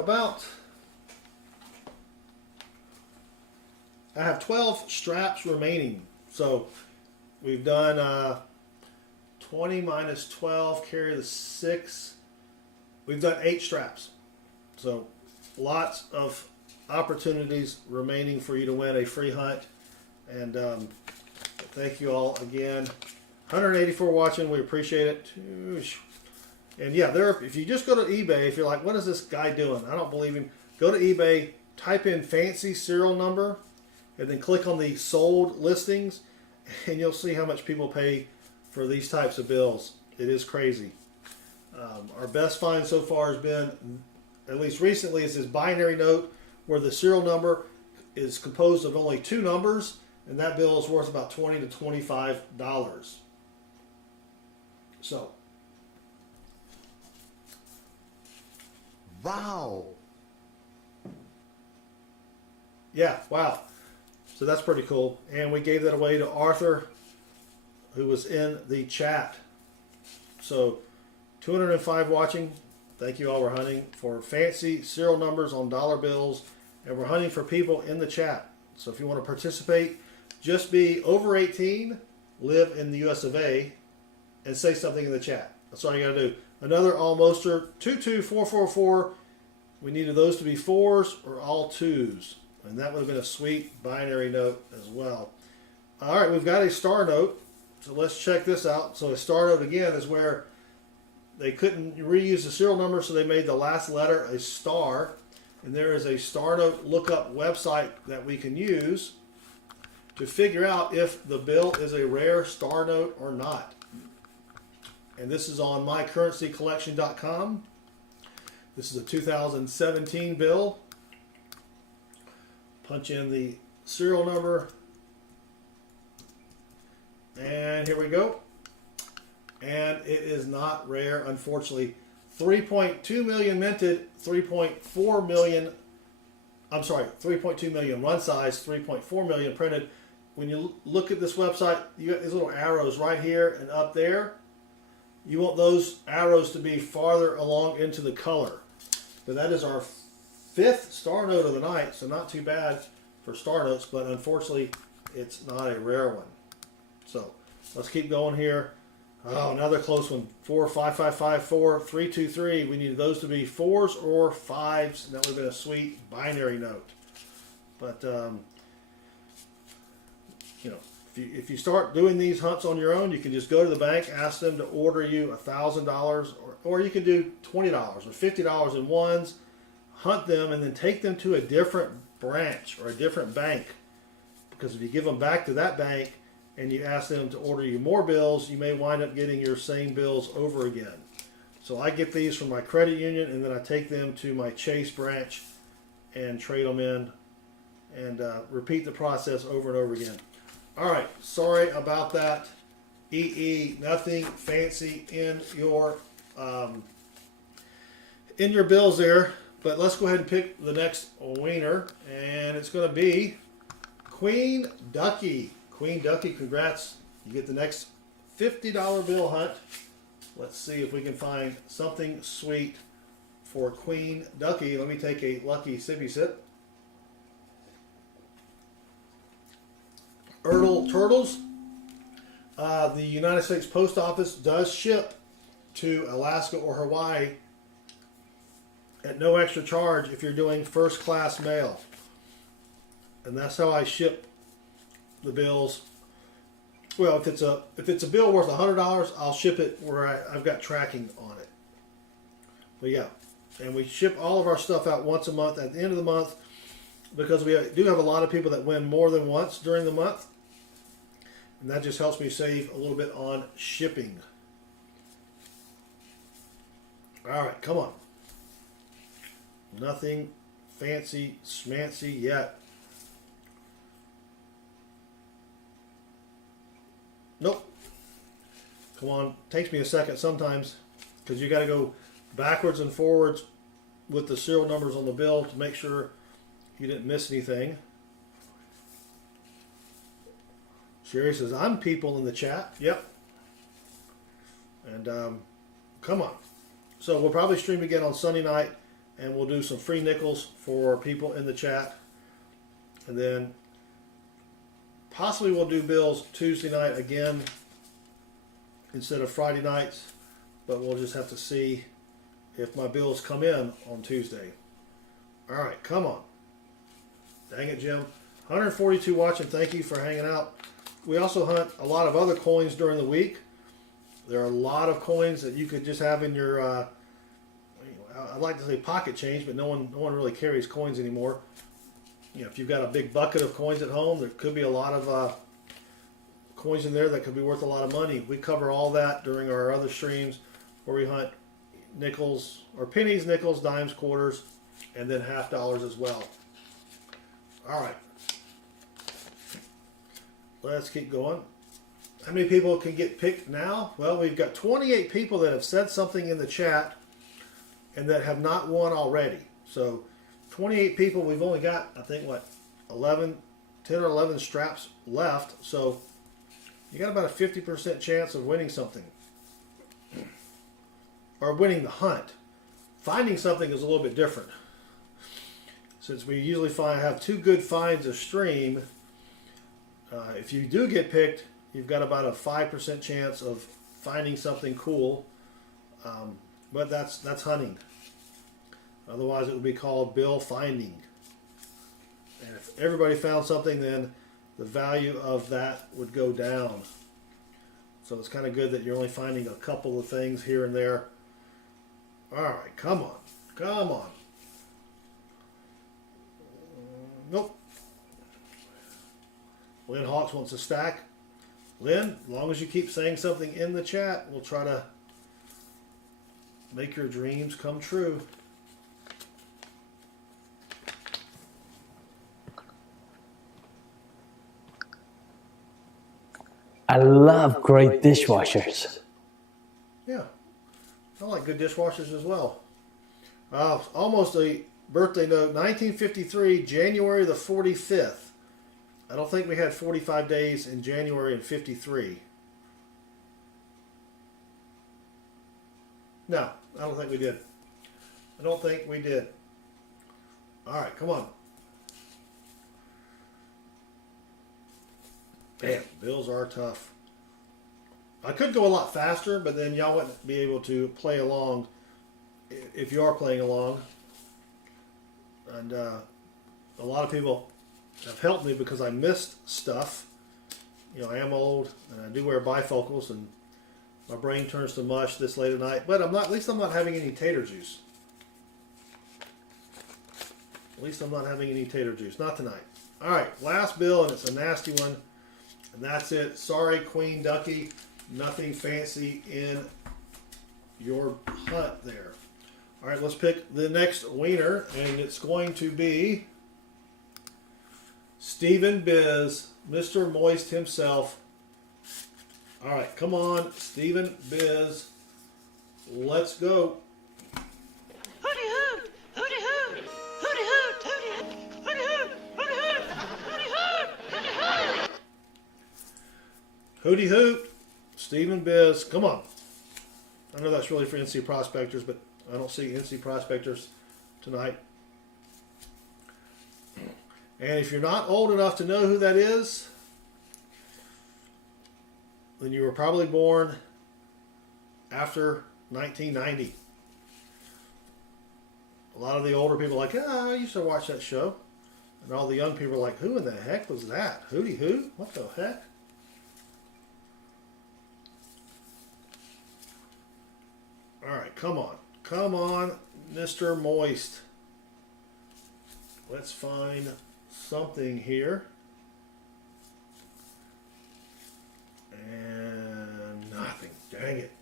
12 straps remaining. So we've done 20 minus 12, carry the 6. We've done 8 straps. So lots of opportunities remaining for you to win a free hunt. And thank you all again. 184 watching. We appreciate it. And yeah, if you just go to eBay, if you're like, what is this guy doing? I don't believe him. Go to eBay, type in fancy serial number, and then click on the sold listings, and you'll see how much people pay for these types of bills. It is crazy. Our best find so far has been, at least recently, is this binary note where the serial number is composed of only 2 numbers, and that bill is worth about $20 to $25. So, wow. Yeah, wow. So that's pretty cool. And we gave that away to Arthur, who was in the chat. So 205 watching. Thank you all. We're hunting for fancy serial numbers on dollar bills, and we're hunting for people in the chat. So if you want to participate, just be over 18, live in the US of A, and say something in the chat. That's all you got to do. Another almoster, 22444. We needed those to be 4s or all 2s. And that would have been a sweet binary note as well. All right, we've got a star note. So let's check this out. So a star note, again, is where they couldn't reuse the serial number, so they made the last letter a star. And there is a star note lookup website that we can use to figure out if the bill is a rare star note or not. And this is on mycurrencycollection.com. This is a 2017 bill. Punch in the serial number, And here we go. And it is not rare, unfortunately. 3.2 million minted, 3.4 million, I'm sorry, 3.2 million run size, 3.4 million printed. When you look at this website, you got these little arrows right here and up there. You want those arrows to be farther along into the color. But that is our 5th star note of the night, so not too bad for star notes, but unfortunately it's not a rare one. So let's keep going here. Oh, another close one. 4, 5, 5, 5, 4, 3, 2, 3. We need those to be 4s or 5s, and that would have been a sweet binary note. But you know, if you start doing these hunts on your own, you can just go to the bank, ask them to order you $1,000, or you can do $20 or $50 in ones, hunt them, and then take them to a different branch or a different bank. Because if you give them back to that bank and you ask them to order you more bills, you may wind up getting your same bills over again. So I get these from my credit union, and then I take them to my Chase branch and trade them in, and repeat the process over and over again. All right, sorry about that. Nothing fancy in your bills there, but let's go ahead and pick the next winner, and it's going to be Queen Ducky. Queen Ducky, congrats. You get the next $50 bill hunt. Let's see if we can find something sweet for Queen Ducky. Let me take a lucky sippy sip. Turtles. The United States Post Office does ship to Alaska or Hawaii at no extra charge if you're doing first class mail. And that's how I ship the bills. Well, if it's a bill worth $100, I'll ship it where I've got tracking on it. But yeah, and we ship all of our stuff out once a month at the end of the month, because we do have a lot of people that win more than once during the month, and that just helps me save a little bit on shipping. All right, come on. Nothing fancy schmancy yet. Nope. Come on. Takes me a second sometimes, because you got to go backwards and forwards with the serial numbers on the bill to make sure you didn't miss anything. Sherry says, I'm people in the chat. Yep. And come on. So we'll probably stream again on Sunday night, and we'll do some free nickels for people in the chat. And then possibly we'll do bills Tuesday night again instead of Friday nights, but we'll just have to see if my bills come in on Tuesday. All right, come on. Dang it, Jim. 142 watching. Thank you for hanging out. We also hunt a lot of other coins during the week. There are a lot of coins that you could just have in your, I'd like to say pocket change, but no one really carries coins anymore. You know, if you've got a big bucket of coins at home, there could be a lot of coins in there that could be worth a lot of money. We cover all that during our other streams where we hunt nickels, or pennies, nickels, dimes, quarters, and then $half as well. All right. Let's keep going. How many people can get picked now? Well, we've got 28 people that have said something in the chat and that have not won already. So 28 people, we've only got, I think, what, 10 or 11 straps left. So you got about a 50% chance of winning something. Or winning the hunt. Finding something is a little bit different. Since we usually have 2 good finds a stream, if you do get picked, you've got about a 5% chance of finding something cool. But that's hunting. Otherwise, it would be called bill finding. And if everybody found something, then the value of that would go down. So it's kind of good that you're only finding a couple of things here and there. All right, come on. Come on. Nope. Lynn Hawks wants a stack. Lynn, as long as you keep saying something in the chat, we'll try to make your dreams come true. love great dishwashers. Yeah, I like good dishwashers as well. Almost a birthday note, 1953, January the 45th. I don't think we had 45 days in January in 53. No, I don't think we did. I don't think we did. All right, come on. Damn, bills are tough. I could go a lot faster, but then y'all wouldn't be able to play along if you are playing along. And a lot of people have helped me because I missed stuff. You know, I am old and I do wear bifocals and my brain turns to mush this late at night. But I'm not. At least I'm not having any tater juice. At least I'm not having any tater juice. Not tonight. All right, last bill, and it's a nasty one. And that's it. Sorry, Queen Ducky. Nothing fancy in your hunt there. All right, let's pick the next wiener, and it's going to be Stephen Biz, Mr. Moist himself. All right, come on, Stephen Biz. Let's go. Hooty hoot! Hooty hoot! Hooty hoot! Hooty hoot! Hooty hoot! Hooty hoot! Hooty hoot! Hooty hoot! Hooty hoot, Stephen Biz. Come on. I know that's really for NC prospectors, but I don't see NC prospectors tonight. And if you're not old enough to know who that is, then you were probably born after 1990. A lot of the older people are like, I used to watch that show. And all the young people are like, who in the heck was that? Hooty Hoot? What the heck? All right, come on. Come on, Mr. Moist. Let's find something here. And nothing. Dang it.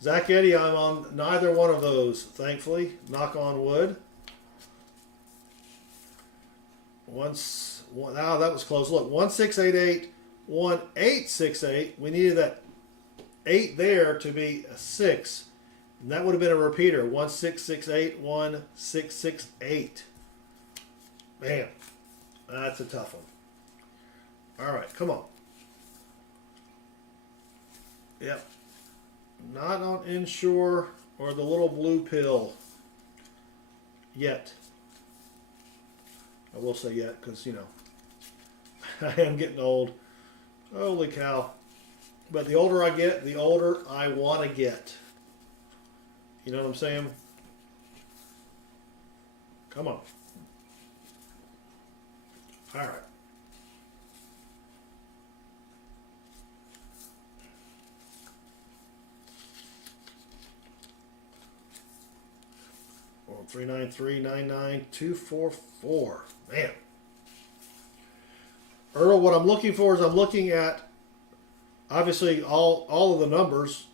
Zach Eddy, I'm on neither one of those, thankfully. Knock on wood. That was close. Look, 1688, 1868. We needed that 8 there to be a 6. And that would have been a repeater. 1668, 1668. Man, that's a tough one. All right, come on. Yep. Not on Insure or the little blue pill yet. I will say yet because, you know, I am getting old. Holy cow. But the older I get, the older I want to get. You know what I'm saying? Come on. All right. Well, 39399 Man. Earl, what I'm looking for is I'm looking at obviously all of the numbers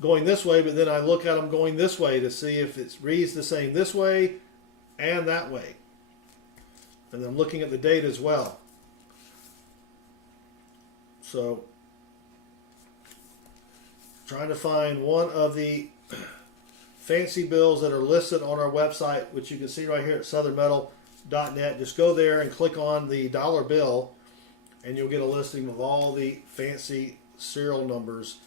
going this way, but then I look at them going this way to see if it reads the same this way and that way. And I'm looking at the date as well. So, trying to find one of the fancy bills that are listed on our website, which you can see right here at southernmetal.net. Just go there and click on the dollar bill, and you'll get a listing of all the fancy serial numbers,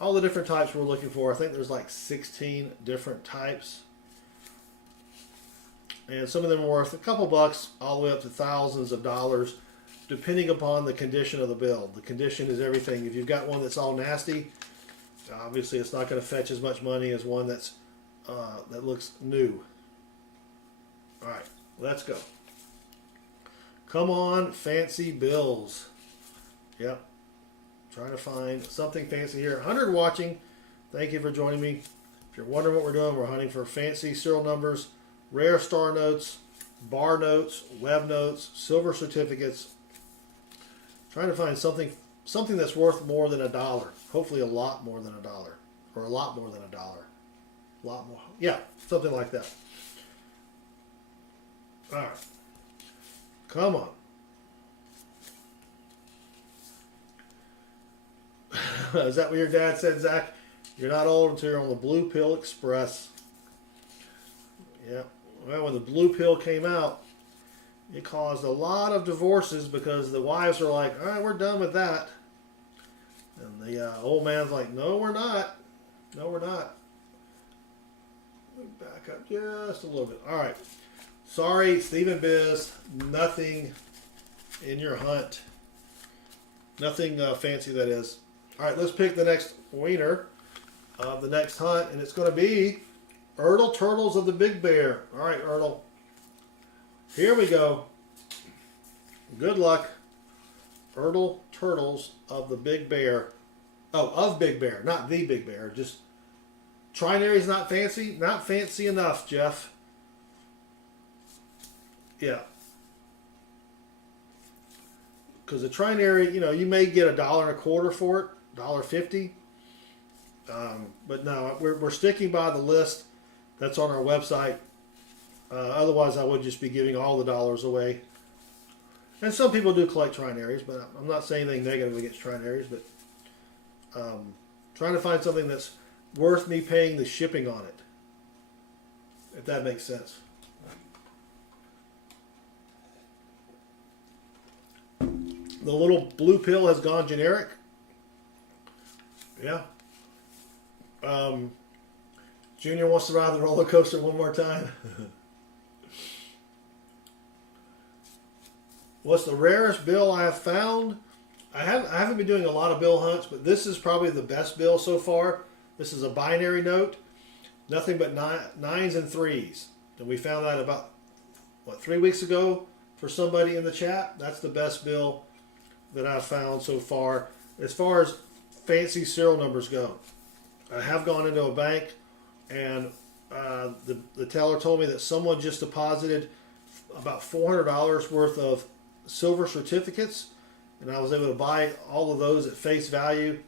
all the different types we're looking for. I think there's like 16 different types. And some of them are worth a couple bucks all the way up to thousands of dollars, depending upon the condition of the bill. The condition is everything. If you've got one that's all nasty, obviously it's not going to fetch as much money as one that's that looks new. All right, let's go. Come on, fancy bills. Yep. Trying to find something fancy here. 100 watching. Thank you for joining me. If you're wondering what we're doing, we're hunting for fancy serial numbers, rare star notes, bar notes, web notes, silver certificates. Trying to find something that's worth more than $1. Hopefully a lot more than $1. Or a lot more than $1. A lot more. Yeah, something like that. All right. Come on. Is that what your dad said, Zach? You're not old until you're on the Blue Pill Express. Yeah. Well, when the Blue Pill came out, it caused a lot of divorces because the wives are like, all right, we're done with that. And the old man's like, no, we're not. No, we're not. Let me back up just a little bit. All right. Sorry, Stephen Biz. Nothing in your hunt. Nothing fancy, that is. All right, let's pick the next winner of the next hunt, and it's going to be Erdl Turtles of the Big Bear. All right, Erdl. Here we go. Good luck. Erdl Turtles of the Big Bear. Oh, of Big Bear, not the Big Bear. Just trinary's not fancy. Not fancy enough, Jeff. Yeah. Because the trinary, you know, you may get $1.25 for it, $1.50. But no, we're sticking by the list that's on our website. Otherwise, I would just be giving all the dollars away. And some people do collect trinaries, but I'm not saying anything negative against trinaries, but trying to find something that's worth me paying the shipping on it, if that makes sense. The little blue pill has gone generic. Yeah. Junior wants to ride the roller coaster one more time. What's the rarest bill I have found? I haven't been doing a lot of bill hunts, but this is probably the best bill so far. This is a binary note. Nothing but nines and threes. And we found that about, 3 weeks ago for somebody in the chat. That's the best bill that I've found so far. As far as fancy serial numbers go, I have gone into a bank, and the teller told me that someone just deposited about $400 worth of silver certificates, and I was able to buy all of those at face value,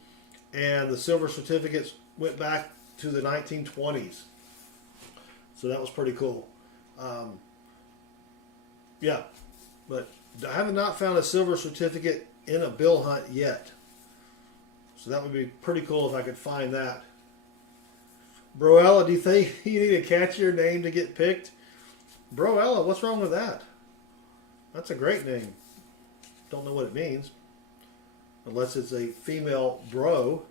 and the silver certificates went back to the 1920s. So that was pretty cool. Yeah, but I have not found a silver certificate in a bill hunt yet. So that would be pretty cool if I could find that. Broella, do you think you need a catchier name to get picked? Broella, what's wrong with that? That's a great name. Don't know what it means. Unless it's a female bro.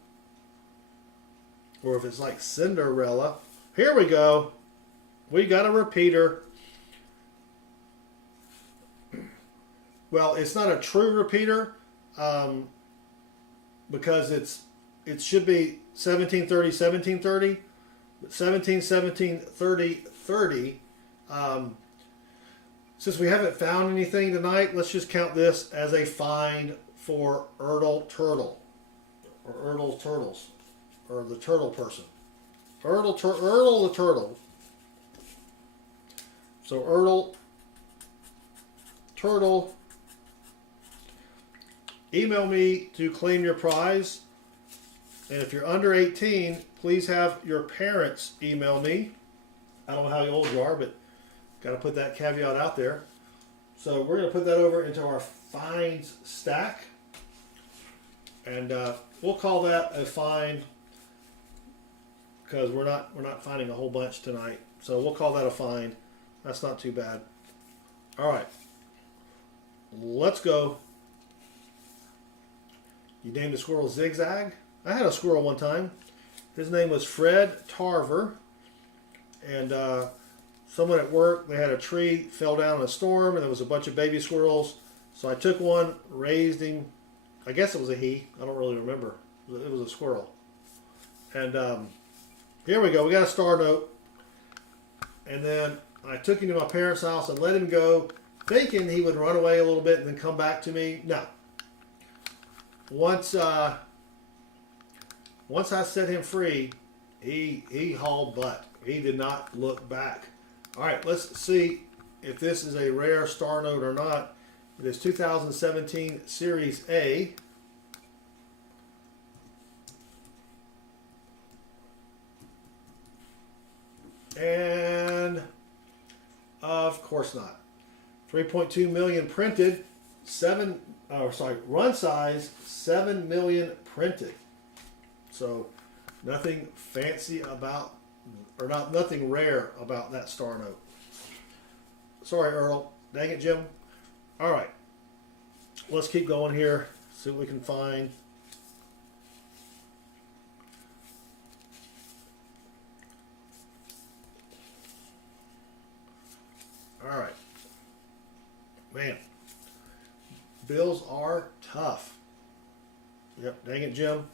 Or if it's like Cinderella. Here we go. We got a repeater. Well, it's not a true repeater. Because it should be 1730, 1730. But 17, 17, 30, 30. Since we haven't found anything tonight, let's just count this as a find for Erdl Turtle. Or Erdl Turtles. Or the turtle person. Erdl the Turtle. So Erdl Turtle. Email me to claim your prize. And if you're under 18, please have your parents email me. I don't know how old you are, but got to put that caveat out there. So we're going to put that over into our finds stack. And we'll call that a find because we're not finding a whole bunch tonight. So we'll call that a find. That's not too bad. All right. Let's go. You named the squirrel Zigzag? I had a squirrel one time. His name was Fred Tarver. And someone at work, they had a tree, fell down in a storm, and there was a bunch of baby squirrels. So I took one, raised him. I guess it was a he. I don't really remember. It was a squirrel. And here we go. We got a star note. And then I took him to my parents' house and let him go, thinking he would run away a little bit and then come back to me. No. Once I set him free, he hauled butt. He did not look back. All right, let's see if this is a rare star note or not. It is 2017 Series A. And of course not. 3.2 million printed. Run size 7 million printed. So nothing fancy about, or nothing rare about that star note. Sorry, Earl. Dang it, Jim. All right. Let's keep going here. See what we can find. All right. Man. Bills are tough. Yep. Dang it, Jim.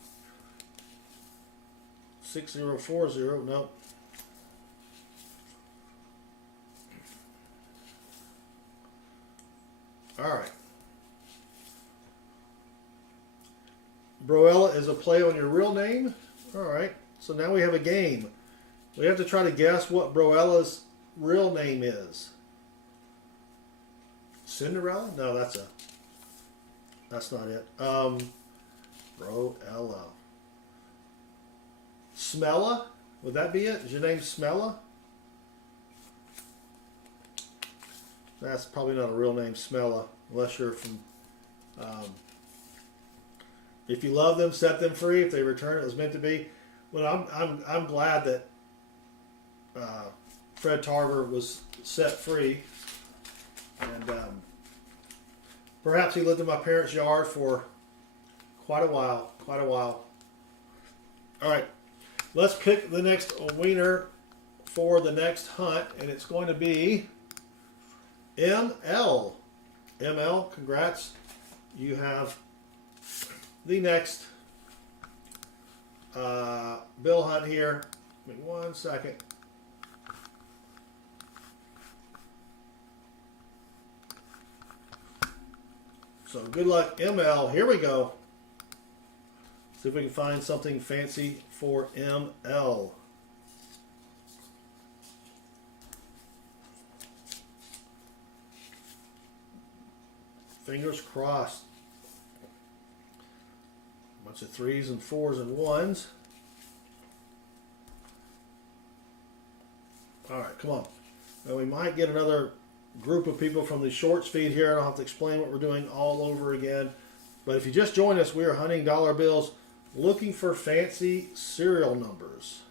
6040. Nope. All right. Broella is a play on your real name. All right. So now we have a game. We have to try to guess what Broella's real name is. Cinderella? No, that's not it. Broella. Smella? Would that be it? Is your name Smella? That's probably not a real name, Smella, unless you're from. If you love them, set them free. If they return, it was meant to be. Well, I'm glad that Fred Tarver was set free, and perhaps he lived in my parents' yard for quite a while. All right, let's pick the next winner for the next hunt, and it's going to be ML. ML, congrats. You have the next bill hunt here. Give me 1 second. So good luck, ML. Here we go. See if we can find something fancy for ML. Fingers crossed. Bunch of 3s and 4s and 1s. All right, come on. Now we might get another group of people from the shorts feed here. I don't have to explain what we're doing all over again. But if you just joined us, we are hunting dollar bills, looking for fancy serial numbers.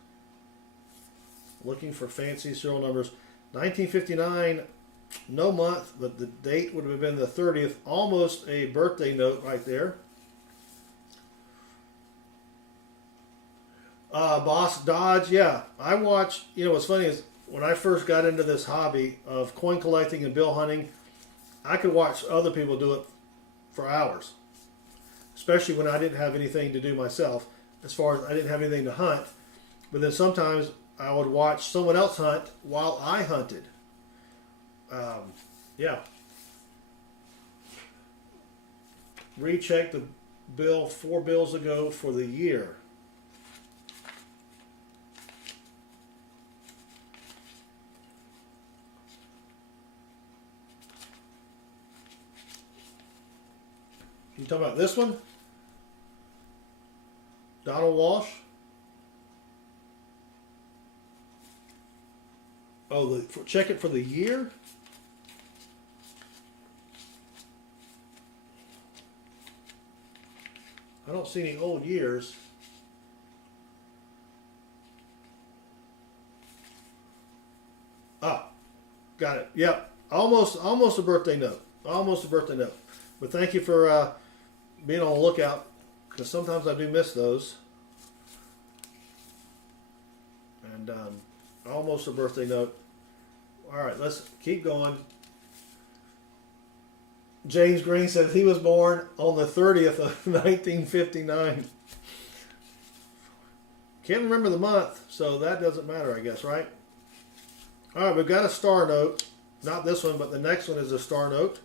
Looking for fancy serial numbers. 1959, no month, but the date would have been the 30th. Almost a birthday note right there. Boss Dodge, yeah. I watch, you know, what's funny is when I first got into this hobby of coin collecting and bill hunting, I could watch other people do it for hours. Especially when I didn't have anything to do myself, as far as I didn't have anything to hunt. But then sometimes I would watch someone else hunt while I hunted. Yeah. Recheck the bill 4 bills ago for the year. You talking about this one? Donald Walsh? Oh, check it for the year? I don't see any old years. Ah, got it. Yep, almost a birthday note. Almost a birthday note. But thank you for being on the lookout, because sometimes I do miss those. And almost a birthday note. All right, let's keep going. James Green says he was born on the 30th of 1959. Can't remember the month, so that doesn't matter, I guess, right? All right, we've got a star note. Not this one, but the next one is a star note.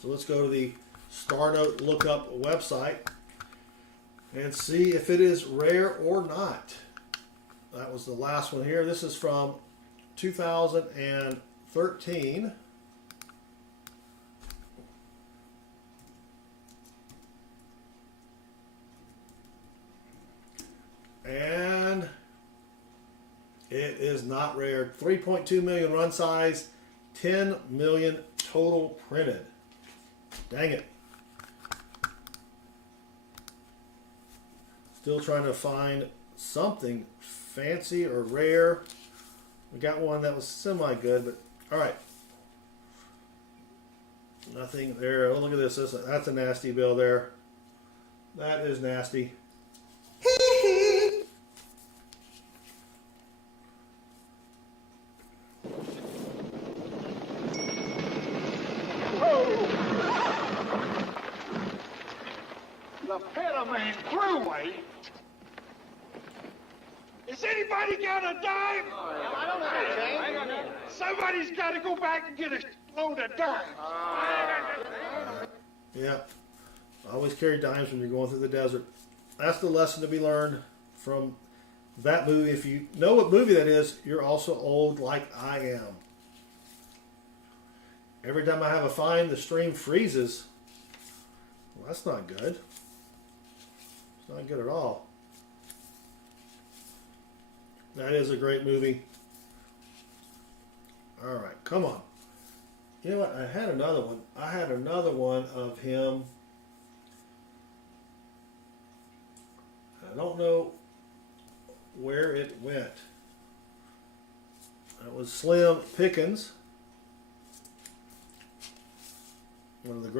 So let's go to the Star Note Lookup website and see if it is rare or not. That was the last one here. This is from 2013. And it is not rare. 3.2 million run size, 10 million total printed. Dang it. Still trying to find something fancy or rare. We got one that was semi-good, but all right. Nothing there. Oh, look at this. That's a nasty bill there. That is nasty. The Panamanian Thruway. Has anybody got a dime? I don't have a dime. Somebody's got to go back and get a load of dimes. Yeah. Always carry dimes when you're going through the desert. That's the lesson to be learned from that movie. If you know what movie that is, you're also old like I am. Every time I have a find, the stream freezes. Well, that's not good. It's not good at all. That is a great movie. All right, come on. You know what? I had another one. I had another one of him. I don't know where it went. It was Slim Pickens. One of the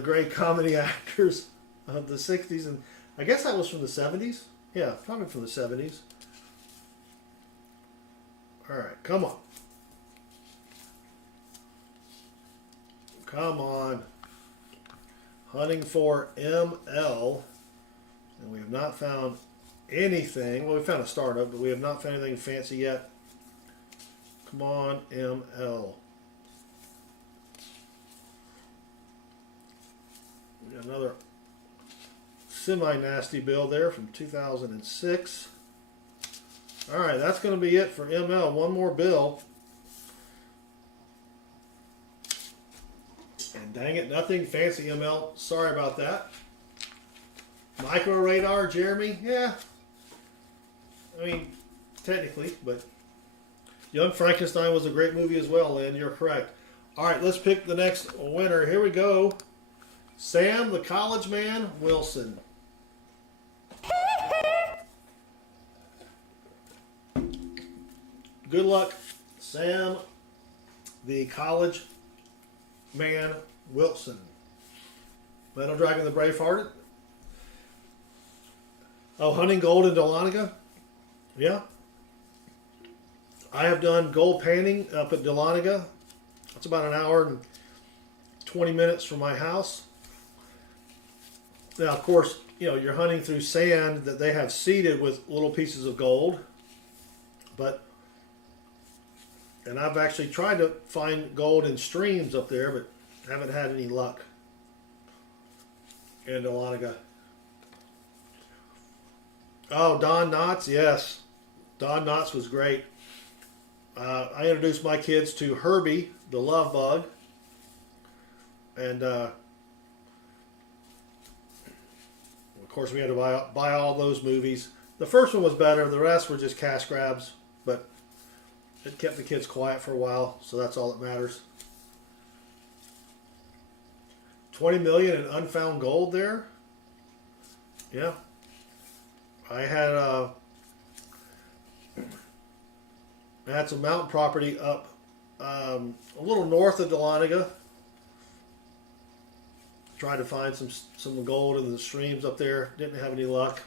great comedy actors of the 60s, and I guess that was from the 70s. Yeah, probably from the 70s. All right, come on. Come on. Hunting for ML, and we have not found anything. Well, we found a startup, but we have not found anything fancy yet. Come on, ML. We got another semi-nasty bill there from 2006. All right, that's going to be it for ML. One more bill. And dang it, nothing fancy, ML. Sorry about that. Micro radar, Jeremy? Yeah. I mean, technically, but Young Frankenstein was a great movie as well, Lynn. You're correct. All right, let's pick the next winner. Here we go. Sam, the college man, Wilson. Good luck, Sam, the college man, Wilson. Metal Dragon the Bravehearted. Oh, hunting gold in Dahlonega? Yeah. I have done gold panning up at Dahlonega. It's about an hour and 20 minutes from my house. Now, of course, you know, you're hunting through sand that they have seeded with little pieces of gold. And I've actually tried to find gold in streams up there, but haven't had any luck in Dahlonega. Oh, Don Knotts, yes. Don Knotts was great. I introduced my kids to Herbie, the love bug. And, of course, we had to buy all those movies. The first one was better. The rest were just cash grabs. But it kept the kids quiet for a while, so that's all that matters. 20 million in unfound gold there. Yeah. I had some mountain property up a little north of Dahlonega. Tried to find some gold in the streams up there. Didn't have any luck.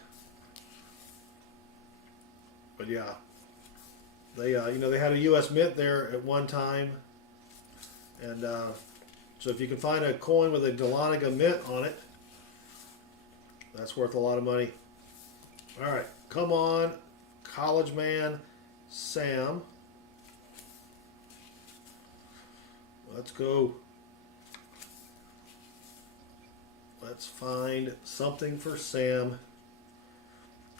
But yeah. They, they had a U.S. Mint there at one time, and so if you can find a coin with a Dahlonega Mint on it, that's worth a lot of money. All right, come on, college man, Sam. Let's go. Let's find something for Sam.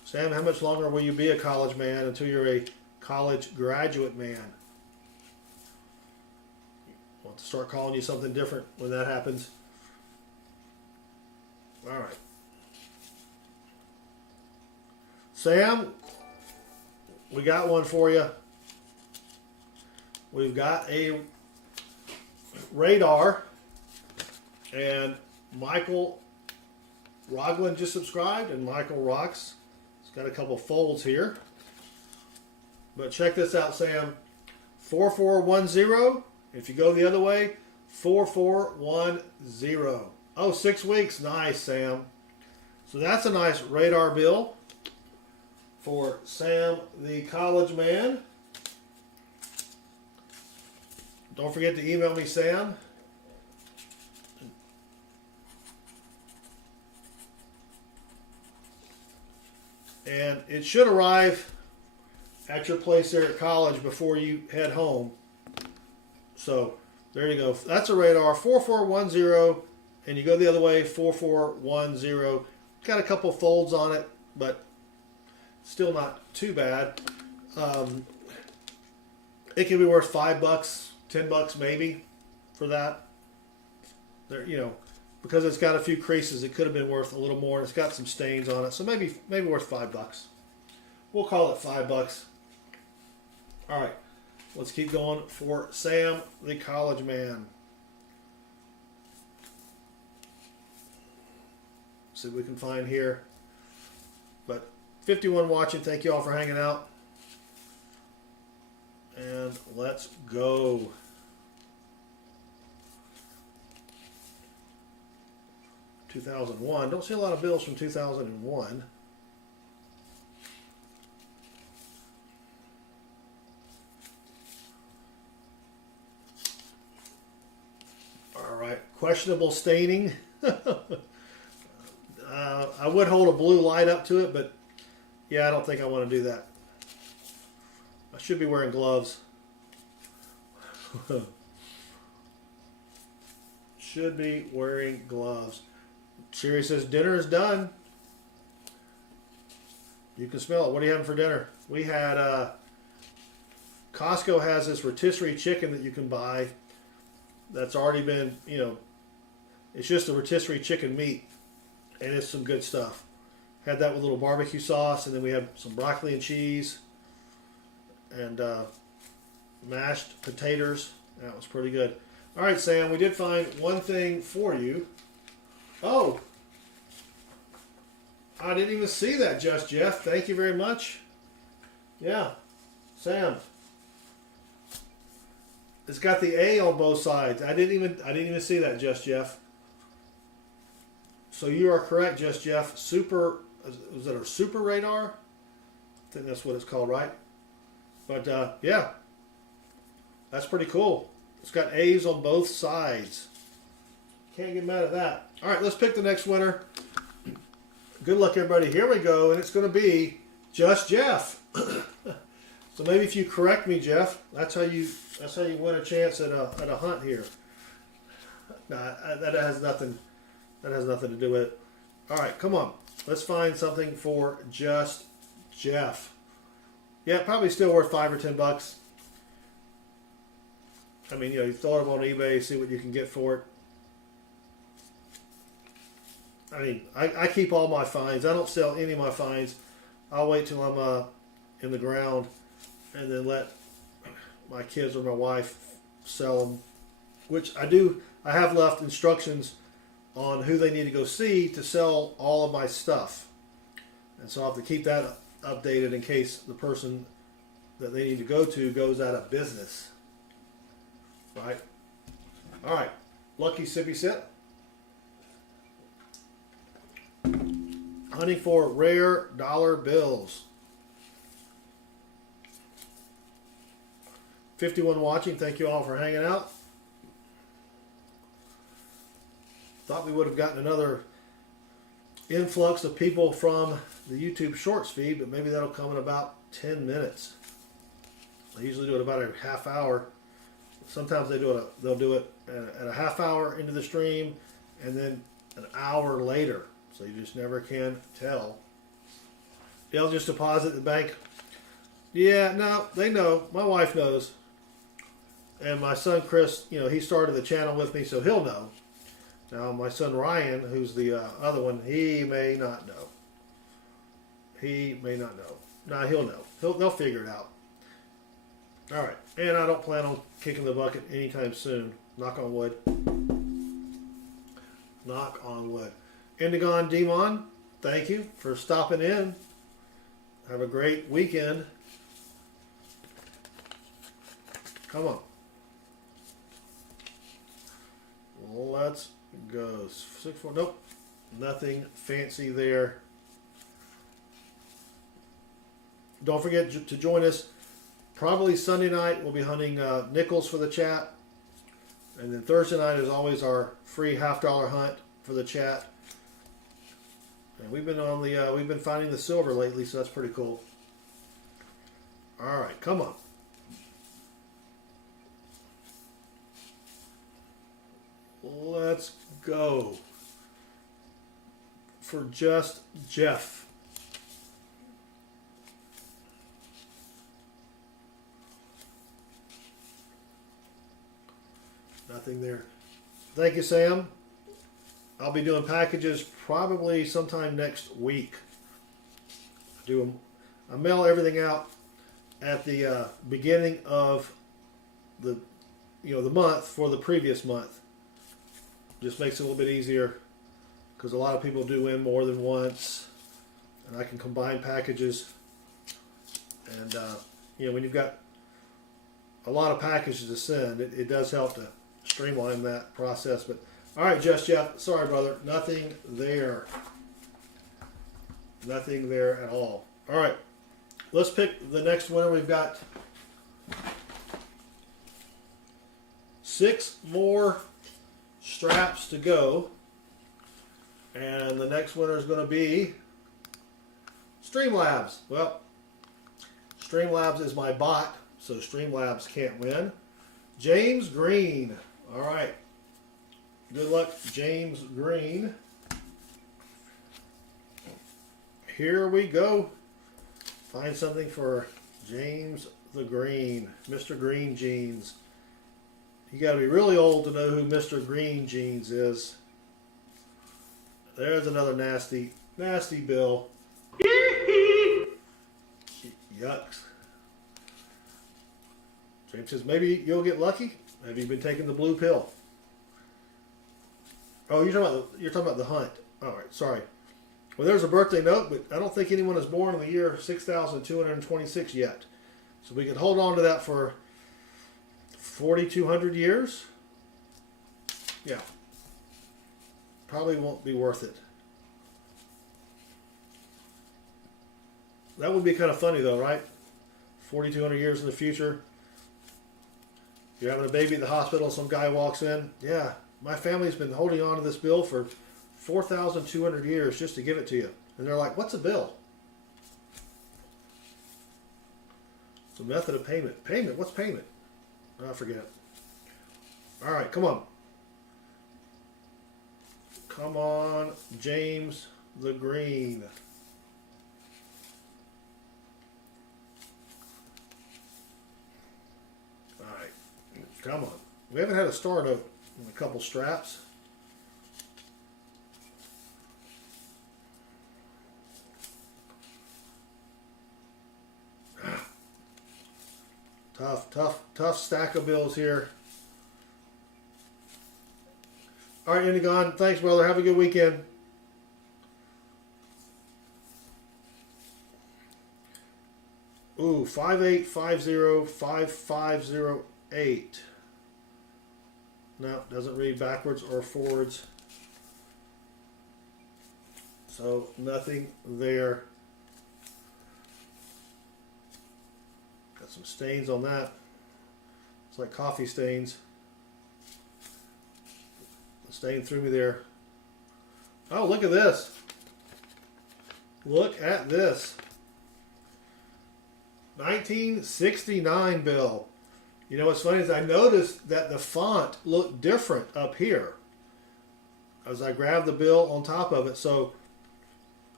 Sam, how much longer will you be a college man until you're a college graduate man? Want to start calling you something different when that happens. All right. Sam, we got one for you. We've got a radar, and Michael Rogland just subscribed, and Michael Rocks. It's got a couple folds here. But check this out, Sam. 4410. If you go the other way, 4410. Oh, 6 weeks. Nice, Sam. So that's a nice radar bill for Sam the college man. Don't forget to email me, Sam. And it should arrive at your place there at college before you head home. So there you go. That's a radar, 4410, and you go the other way, 4410. Got a couple folds on it, but still not too bad. It can be worth $5, $10 maybe for that. There, you know, because it's got a few creases, it could have been worth a little more. It's got some stains on it, so maybe worth $5. We'll call it $5. All right, let's keep going for Sam the college man. See what we can find here. But 51 watching. Thank you all for hanging out. And let's go. $2001. Don't see a lot of bills from 2001. All right, questionable staining. I would hold a blue light up to it, but yeah, I don't think I want to do that. I should be wearing gloves. Should be wearing gloves. Siri says dinner is done. You can smell it. What are you having for dinner? We had Costco has this rotisserie chicken that you can buy that's already been, you know, it's just a rotisserie chicken meat, and it's some good stuff. Had that with a little barbecue sauce, and then we had some broccoli and cheese and mashed potatoes. That was pretty good. All right, Sam, we did find one thing for you. Oh, I didn't even see that, Just Jeff. Thank you very much. Yeah, Sam. It's got the A on both sides. I didn't even see that, Just Jeff. So you are correct, Just Jeff. Super, is it a super radar? I think that's what it's called, right? But yeah, that's pretty cool. It's got A's on both sides. Can't get mad at that. All right, let's pick the next winner. Good luck, everybody. Here we go, and it's going to be Just Jeff. So maybe if you correct me, Jeff, that's how you win a chance at a hunt here. Nah, that has nothing to do with it. All right, come on. Let's find something for Just Jeff. Yeah, probably still worth $5 or $10. I mean, you know, you throw it up on eBay, see what you can get for it. I mean, I keep all my finds. I don't sell any of my finds. I'll wait till I'm in the ground and then let my kids or my wife sell them, which I do. I have left instructions on who they need to go see to sell all of my stuff. And so I'll have to keep that updated in case the person that they need to go to goes out of business. Right? All right. Lucky Sippy Sip. Hunting for rare dollar bills. 51 watching. Thank you all for hanging out. Thought we would have gotten another influx of people from the YouTube Shorts feed, but maybe that'll come in about 10 minutes. I usually do it about a half hour. Sometimes they'll do it at a half hour into the stream and then an hour later. So you just never can tell. They'll just deposit at the bank. Yeah, no, they know. My wife knows. And my son Chris, you know, he started the channel with me, so he'll know. Now my son Ryan, who's the other one, he may not know. He may not know. Nah, he'll know. They'll figure it out. All right, and I don't plan on kicking the bucket anytime soon. Knock on wood. Knock on wood. Indigon Demon, thank you for stopping in. Have a great weekend. Come on. Let's go. 6-4. Nope. Nothing fancy there. Don't forget to join us. Probably Sunday night we'll be hunting nickels for the chat. And then Thursday night is always our free $half hunt for the chat. And we've been finding the silver lately, so that's pretty cool. All right, come on. Let's go for just Jeff. Nothing there. Thank you, Sam. I'll be doing packages probably sometime next week. I mail everything out at the beginning of the month for the previous month. Just makes it a little bit easier because a lot of people do win more than once, and I can combine packages. And when you've got a lot of packages to send, it does help to streamline that process. But all right, Jeff, sorry, brother, nothing there. Nothing there at all. All right, let's pick the next winner. We've got 6 more straps to go, and the next winner is going to be Streamlabs. Well, Streamlabs is my bot, so Streamlabs can't win. James Green. All right. Good luck, James Green. Here we go. Find something for James the Green, Mr. Green Jeans. You got to be really old to know who Mr. Green Jeans is. There's another nasty bill. Yucks. James says, maybe you'll get lucky. Have you been taking the blue pill? Oh, you're talking about the hunt. All right, sorry. Well, there's a birthday note, but I don't think anyone is born in the year 6,226 yet. So we can hold on to that for 4,200 years. Yeah. Probably won't be worth it. That would be kind of funny though, right? 4,200 years in the future. You're having a baby at the hospital, some guy walks in. Yeah, my family's been holding on to this bill for 4,200 years just to give it to you. And they're like, what's a bill? It's a method of payment. Payment? What's payment? I forget. All right, come on. Come on, James the Green. All right, come on. We haven't had a star note in a couple straps. Tough stack of bills here. All right, Indigon. Thanks, brother. Have a good weekend. Ooh, 58505508. No, doesn't read backwards or forwards. So nothing there. Got some stains on that. It's like coffee stains. The stain threw me there. Oh, look at this. Look at this. 1969 bill. You know what's funny is I noticed that the font looked different up here as I grabbed the bill on top of it. So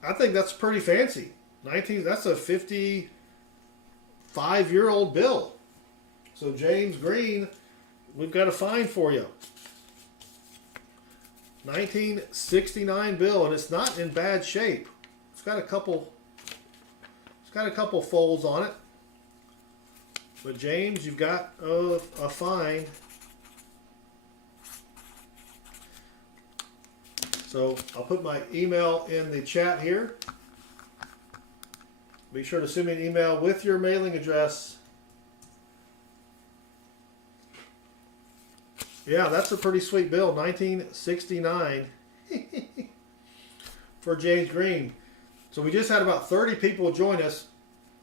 I think that's pretty fancy. That's a 55-year-old bill. So James Green, we've got a find for you. 1969 bill, and it's not in bad shape. It's got a couple folds on it. But James, you've got a find. So I'll put my email in the chat here. Be sure to send me an email with your mailing address. Yeah, that's a pretty sweet bill, 1969 for James Green. So we just had about 30 people join us.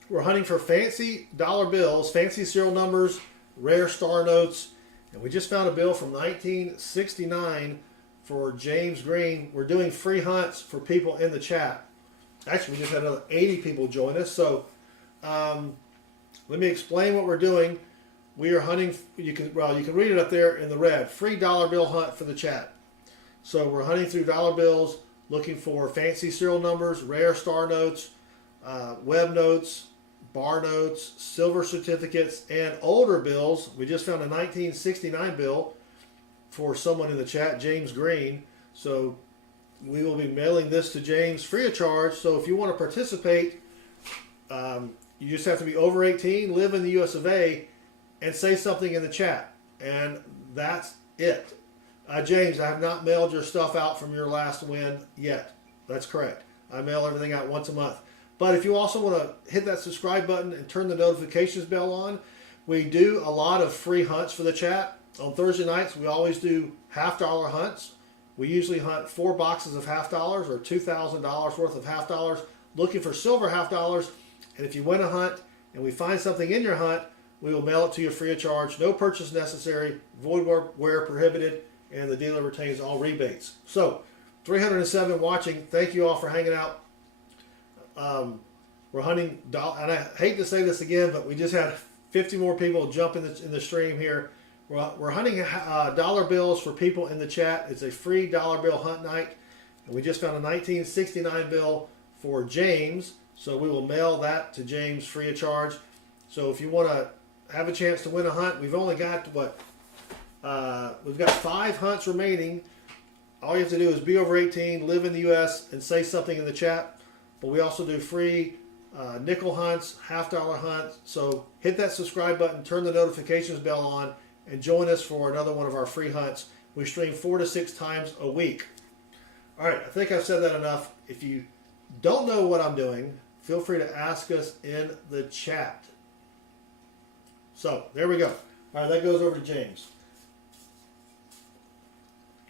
We're hunting for fancy dollar bills, fancy serial numbers, rare star notes, and we just found a bill from 1969 for James Green. We're doing free hunts for people in the chat. Actually, we just had another 80 people join us. So let me explain what we're doing. We are hunting. You can read it up there in the red. Free dollar bill hunt for the chat. So we're hunting through dollar bills, looking for fancy serial numbers, rare star notes, web notes, bar notes, silver certificates, and older bills. We just found a 1969 bill for someone in the chat, James Green. So we will be mailing this to James free of charge. So if you want to participate, you just have to be over 18, live in the US of A, and say something in the chat. And that's it. James, I have not mailed your stuff out from your last win yet. That's correct. I mail everything out once a month. But if you also want to hit that subscribe button and turn the notifications bell on, we do a lot of free hunts for the chat. On Thursday nights, we always do half-dollar hunts. We usually hunt 4 boxes of half-dollars or $2,000 worth of half-dollars, looking for silver half-dollars. And if you win a hunt and we find something in your hunt, we will mail it to you free of charge. No purchase necessary, void where prohibited, and the dealer retains all rebates. So, 307 watching. Thank you all for hanging out. We're hunting, and I hate to say this again, but we just had 50 more people jump in the stream here. We're hunting dollar bills for people in the chat. It's a free dollar bill hunt night. And we just found a 1969 bill for James. So we will mail that to James free of charge. So if you want to have a chance to win a hunt, we've only got, we've got 5 hunts remaining. All you have to do is be over 18, live in the US, and say something in the chat. But we also do free nickel hunts, half-dollar hunts. So hit that subscribe button, turn the notifications bell on, and join us for another one of our free hunts. We stream 4 to 6 times a week. All right, I think I've said that enough. If you don't know what I'm doing, feel free to ask us in the chat. So there we go. All right, that goes over to James.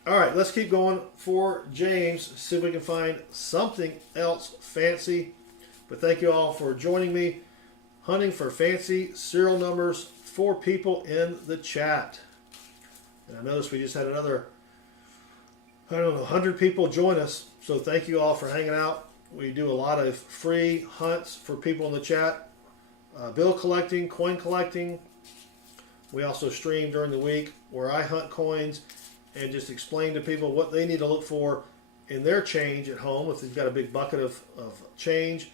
All right, let's keep going for James. See if we can find something else fancy. But thank you all for joining me. Hunting for fancy serial numbers for people in the chat. And I noticed we just had another, 100 people join us. So thank you all for hanging out. We do a lot of free hunts for people in the chat. Bill collecting, coin collecting. We also stream during the week where I hunt coins and just explain to people what they need to look for in their change at home. If they've got a big bucket of change,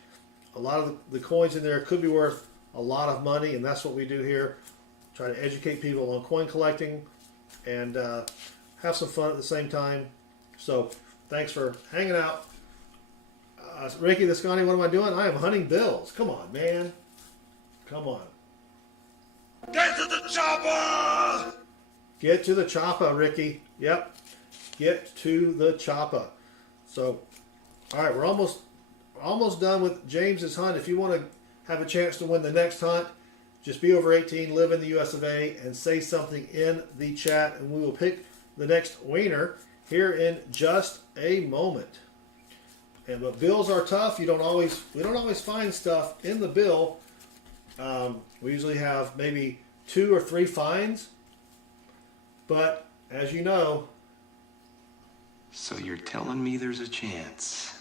a lot of the coins in there could be worth a lot of money, and that's what we do here. Try to educate people on coin collecting and have some fun at the same time. So thanks for hanging out. Ricky the Scotty, what am I doing? I am hunting bills. Come on, man. Come on. Get to the chopper! Get to the chopper, Ricky. Yep. Get to the chopper. So, all right, we're almost done with James's hunt. If you want to have a chance to win the next hunt, just be over 18, live in the US of A, and say something in the chat, and we will pick the next winner here in just a moment. But bills are tough. We don't always find stuff in the bill. We usually have maybe 2 or 3 finds. But as you know, so you're telling me there's a chance?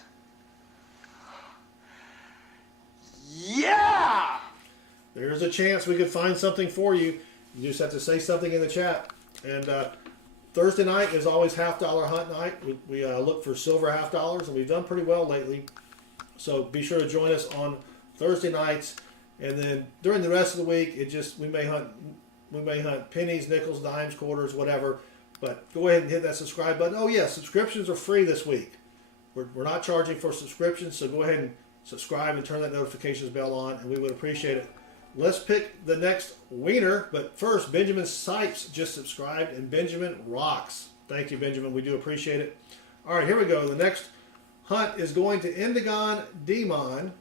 Yeah! There's a chance we could find something for you. You just have to say something in the chat. And Thursday night is always half-dollar hunt night. We look for silver half-dollars, and we've done pretty well lately. So be sure to join us on Thursday nights. And then during the rest of the week, we may hunt pennies, nickels, dimes, quarters, whatever. But go ahead and hit that subscribe button. Oh yeah, subscriptions are free this week. We're not charging for subscriptions, so go ahead and subscribe and turn that notifications bell on, and we would appreciate it. Let's pick the next winner, but first, Benjamin Sipes just subscribed, and Benjamin rocks. Thank you, Benjamin. We do appreciate it. All right, here we go. The next hunt is going to Indigon Demon.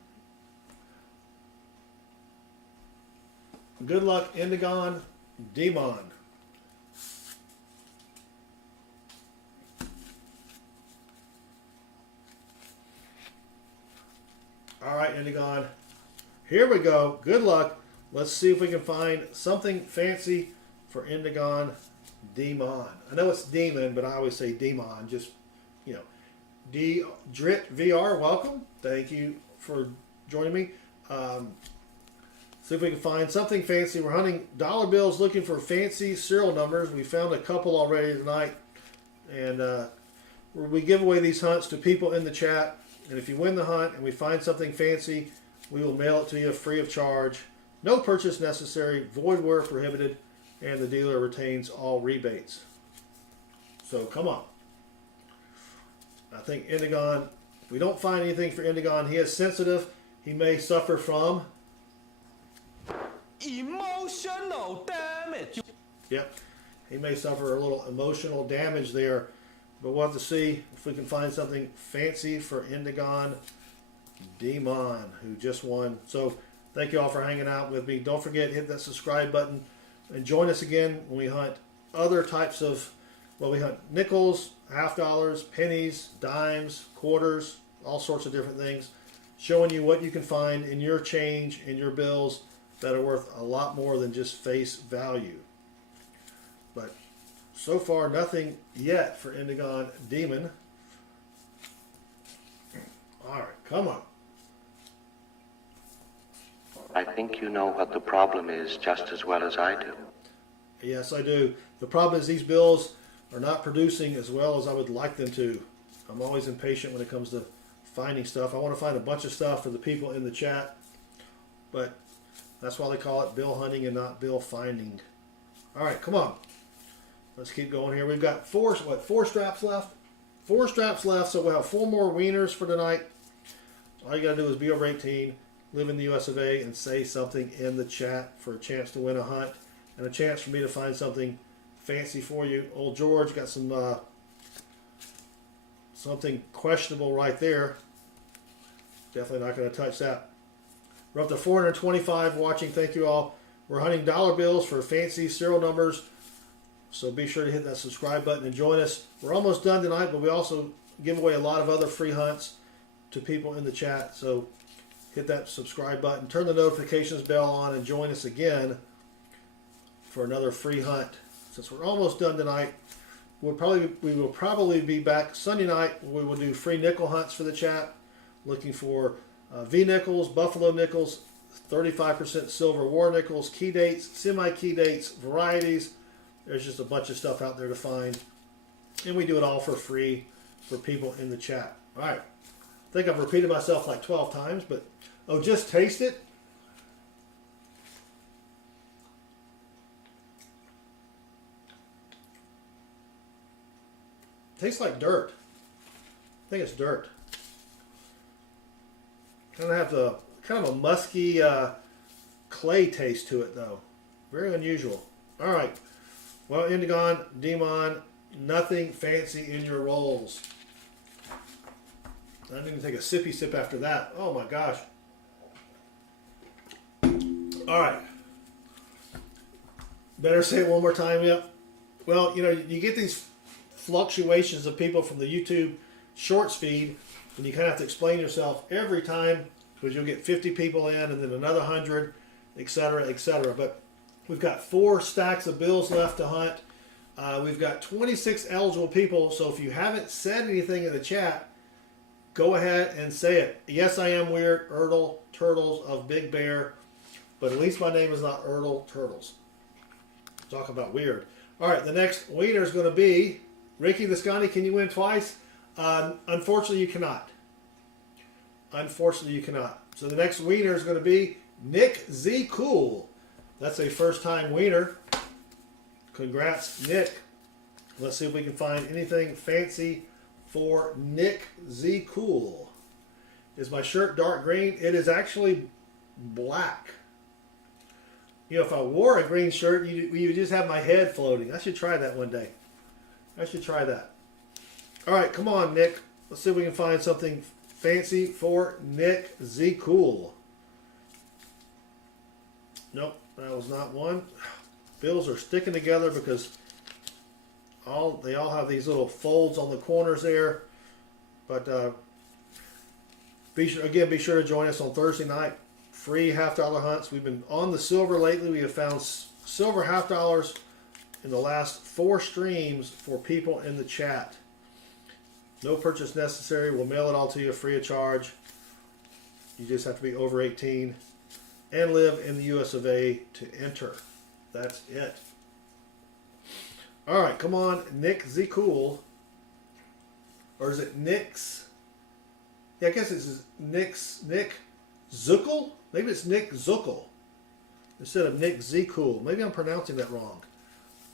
Good luck, Indigon Demon. All right, Indigon. Here we go. Good luck. Let's see if we can find something fancy for Indigon Demon. I know it's Demon, but I always say Demon. Just, you know. Drit VR, welcome. Thank you for joining me. See if we can find something fancy. We're hunting dollar bills, looking for fancy serial numbers. We found a couple already tonight. And we give away these hunts to people in the chat. And if you win the hunt and we find something fancy, we will mail it to you free of charge. No purchase necessary, void where prohibited, and the dealer retains all rebates. So come on. I think Indigon, if we don't find anything for Indigon, he is sensitive. He may suffer from emotional damage. Yep. He may suffer a little emotional damage there. But we'll have to see if we can find something fancy for Indigon Demon, who just won. So thank you all for hanging out with me. Don't forget, hit that subscribe button and join us again when we hunt other types of, well, we hunt nickels, half dollars, pennies, dimes, quarters, all sorts of different things, showing you what you can find in your change, in your bills that are worth a lot more than just face value. But so far, nothing yet for Indigon Demon. All right, come on. I think you know what the problem is just as well as I do. Yes, I do. The problem is these bills are not producing as well as I would like them to. I'm always impatient when it comes to finding stuff. I want to find a bunch of stuff for the people in the chat, but that's why they call it bill hunting and not bill finding. All right, come on. Let's keep going here. We've got four straps left? 4 straps left, so we'll have 4 more wieners for tonight. All you got to do is be over 18, live in the US of A, and say something in the chat for a chance to win a hunt and a chance for me to find something fancy for you. Old George got some something questionable right there. Definitely not going to touch that. We're up to 425 watching. Thank you all. We're hunting dollar bills for fancy serial numbers. So be sure to hit that subscribe button and join us. We're almost done tonight, but we also give away a lot of other free hunts to people in the chat. So hit that subscribe button, turn the notifications bell on, and join us again for another free hunt. Since we're almost done tonight, we will probably be back Sunday night. We will do free nickel hunts for the chat, looking for V nickels, buffalo nickels, 35% silver war nickels, key dates, semi-key dates, varieties. There's just a bunch of stuff out there to find. And we do it all for free for people in the chat. All right. I think I've repeated myself like 12 times, but oh, just taste it. Tastes like dirt. I think it's dirt. Kind of a musky clay taste to it though. Very unusual. All right. Well, Indigon, Demon, nothing fancy in your rolls. I didn't even take a sippy sip after that. Oh my gosh. All right. Better say it one more time, yep. Well, you know, you get these fluctuations of people from the YouTube Shorts feed, and you kind of have to explain yourself every time, because you'll get 50 people in and then another 100, etc., etc. But we've got 4 stacks of bills left to hunt. We've got 26 eligible people, so if you haven't said anything in the chat, go ahead and say it. Yes, I am weird, Erdl Turtles of Big Bear, but at least my name is not Erdl Turtles. Talk about weird. All right, the next wiener is going to be Ricky Visconti. Can you win twice? Unfortunately, you cannot. Unfortunately, you cannot. So the next wiener is going to be Nick Z. Cool. That's a first-time wiener. Congrats, Nick. Let's see if we can find anything fancy for Nick Z. Cool. Is my shirt dark green? It is actually black. You know, if I wore a green shirt, you would just have my head floating. I should try that one day. I should try that. All right, come on, Nick. Let's see if we can find something fancy for Nick Z Cool. Nope, that was not one. Bills are sticking together because they all have these little folds on the corners there. But be sure to join us on Thursday night. Free $half-dollar hunts. We've been on the silver lately. We have found silver $half-dollars in the last 4 streams for people in the chat. No purchase necessary. We'll mail it all to you free of charge. You just have to be over 18 and live in the US of A to enter. That's it. All right, come on, Nick Z Cool. Or is it Nick's? Yeah, I guess it's Nick Zuckel? Maybe it's Nick Zuckel instead of Nick Z Cool. Maybe I'm pronouncing that wrong.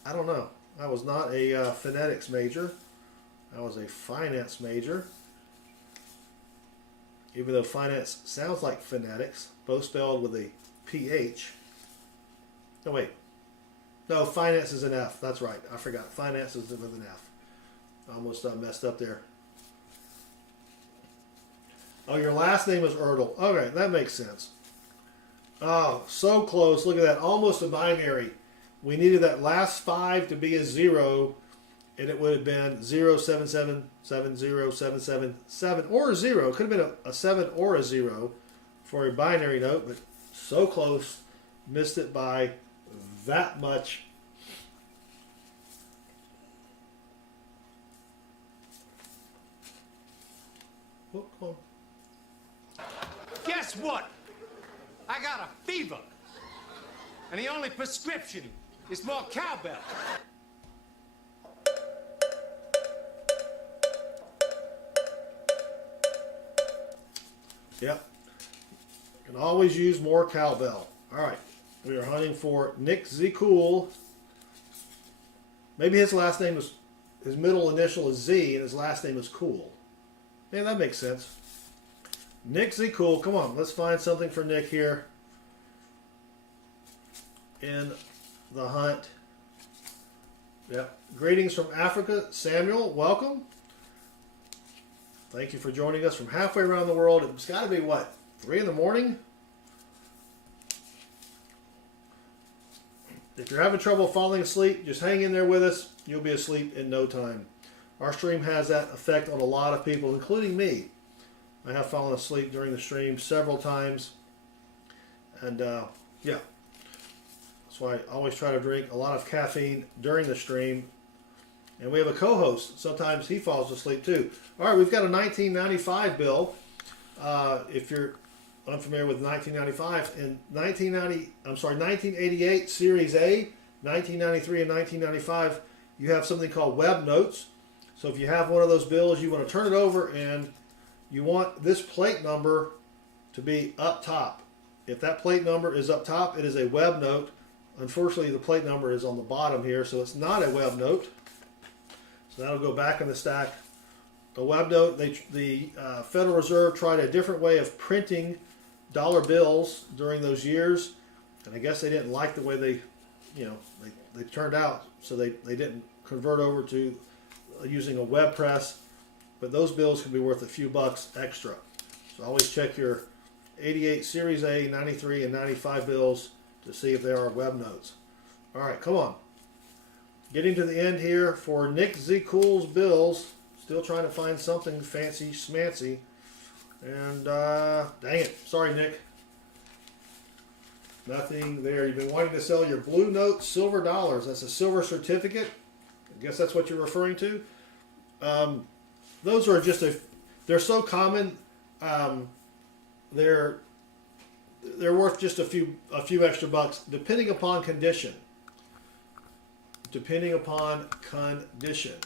I don't know. I was not a phonetics major. I was a finance major. Even though finance sounds like phonetics, both spelled with a PH. No, wait. No, finance is an F. That's right. I forgot. Finance is with an F. I almost messed up there. Oh, your last name is Erdl. Okay, that makes sense. Oh, so close. Look at that. Almost a binary. We needed that last 5 to be a 0, and it would have been 0777077 or a 0. It could have been a 7 or a 0 for a binary note, but so close. Missed it by that much. Oh, come on. Guess what? I got a fever. And the only prescription is more cowbell. Yep. Can always use more cowbell. All right. We are hunting for Nick Z Cool. Maybe his last name is, his middle initial is Z and his last name is Cool. Man, that makes sense. Nick Z Cool. Come on, let's find something for Nick here in the hunt. Yep. Greetings from Africa. Samuel, welcome. Thank you for joining us from halfway around the world. It's got to be, what, 3 in the morning? If you're having trouble falling asleep, just hang in there with us. You'll be asleep in no time. Our stream has that effect on a lot of people, including me. I have fallen asleep during the stream several times. And, yeah. That's why I always try to drink a lot of caffeine during the stream. And we have a co-host. Sometimes he falls asleep too. All right, we've got a 1995 bill. If you're unfamiliar with 1995, in 1988 Series A, 1993 and 1995, you have something called web notes. So if you have one of those bills, you want to turn it over and you want this plate number to be up top. If that plate number is up top, it is a web note. Unfortunately, the plate number is on the bottom here, so it's not a web note. So that'll go back in the stack. The web note, the Federal Reserve tried a different way of printing dollar bills during those years, and I guess they didn't like the way they turned out, so they didn't convert over to using a web press. But those bills can be worth a few bucks extra. So always check your 88 Series A, 93, and 95 bills to see if there are web notes. All right, come on. Getting to the end here for Nick Z Cool's bills. Still trying to find something fancy schmancy. And, dang it. Sorry, Nick. Nothing there. You've been wanting to sell your blue note silver dollars. That's a silver certificate. I guess that's what you're referring to. Those are just they're so common. They're worth just a few extra bucks, depending upon condition. Depending upon condition.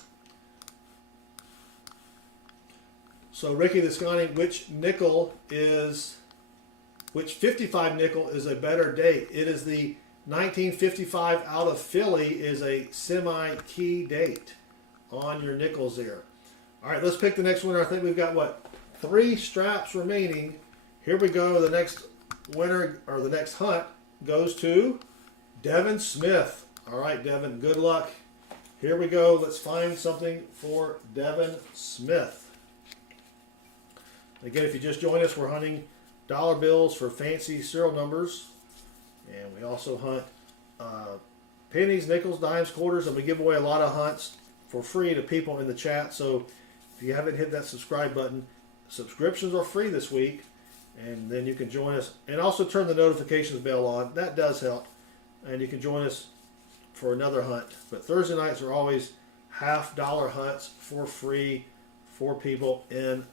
So Ricky the Scotty, which 55 nickel is a better date? It is the 1955 out of Philly is a semi-key date on your nickels there. All right, let's pick the next winner. I think we've got, what, 3 straps remaining. Here we go. The next winner, or the next hunt, goes to Devin Smith. All right, Devin, good luck. Here we go. Let's find something for Devin Smith. Again, if you just joined us, we're hunting dollar bills for fancy serial numbers. And we also hunt pennies, nickels, dimes, quarters, and we give away a lot of hunts for free to people in the chat. So if you haven't hit that subscribe button, subscriptions are free this week. And then you can join us. And also turn the notifications bell on. That does help. And you can join us for another hunt. But Thursday nights are always $50 hunts for free for people in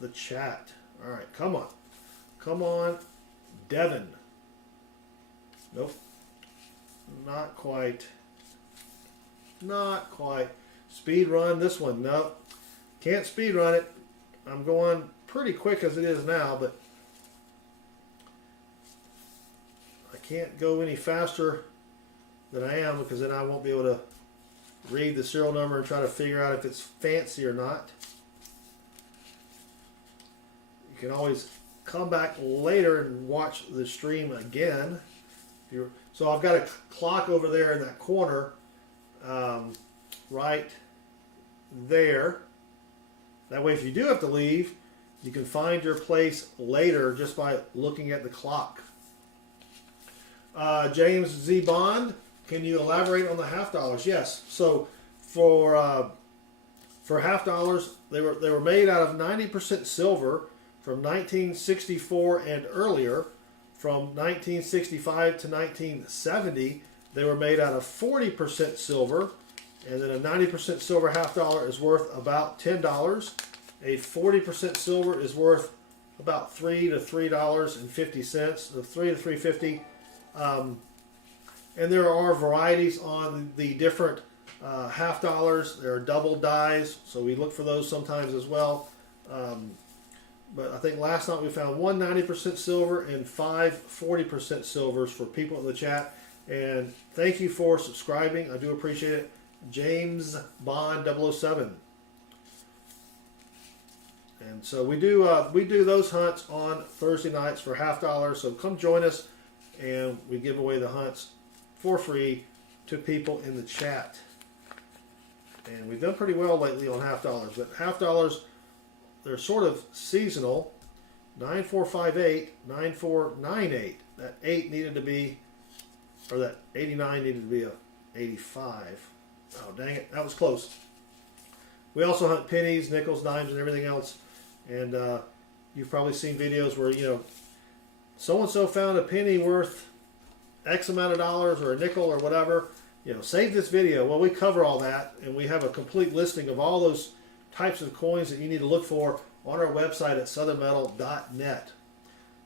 the chat. All right, come on. Come on, Devin. Nope. Not quite. Not quite. Speed run this one. Nope. Can't speed run it. I'm going pretty quick as it is now, but I can't go any faster than I am, because then I won't be able to read the serial number and try to figure out if it's fancy or not. You can always come back later and watch the stream again. So I've got a clock over there in that corner, right there. That way, if you do have to leave, you can find your place later just by looking at the clock. James Z. Bond, can you elaborate on the $50? Yes. So for $50, they were made out of 90% silver from 1964 and earlier. From 1965 to 1970, they were made out of 40% silver, and then a 90% silver $50 is worth about $10. A 40% silver is worth about $3 to $3.50, so $3 to $3.50. And there are varieties on the different $50. There are double dies, so we look for those sometimes as well. But I think last night we found 1 90% silver and 5 40% silvers for people in the chat. And thank you for subscribing. I do appreciate it. James Bond 007. And so we do those hunts on Thursday nights for $50. So come join us, and we give away the hunts for free to people in the chat. And we've done pretty well lately on $50, but $50, they're sort of seasonal. 9458, 9498. That 8 needed to be, or that 89 needed to be a 85. Oh, dang it. That was close. We also hunt pennies, nickels, dimes, and everything else. And you've probably seen videos where, so-and-so found a penny worth X amount of dollars, or a nickel, or whatever. Save this video. Well, we cover all that, and we have a complete listing of all those types of coins that you need to look for on our website at southernmetal.net.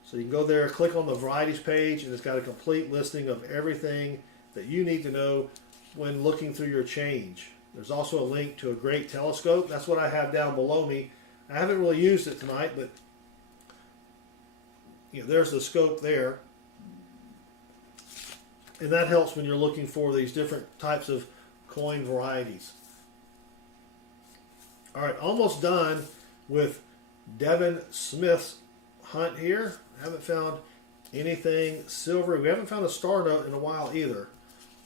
So you can go there, click on the varieties page, and it's got a complete listing of everything that you need to know when looking through your change. There's also a link to a great telescope. That's what I have down below me. I haven't really used it tonight, but there's the scope there. And that helps when you're looking for these different types of coin varieties. All right, almost done with Devin Smith's hunt here. Haven't found anything silvery. We haven't found a star note in a while either.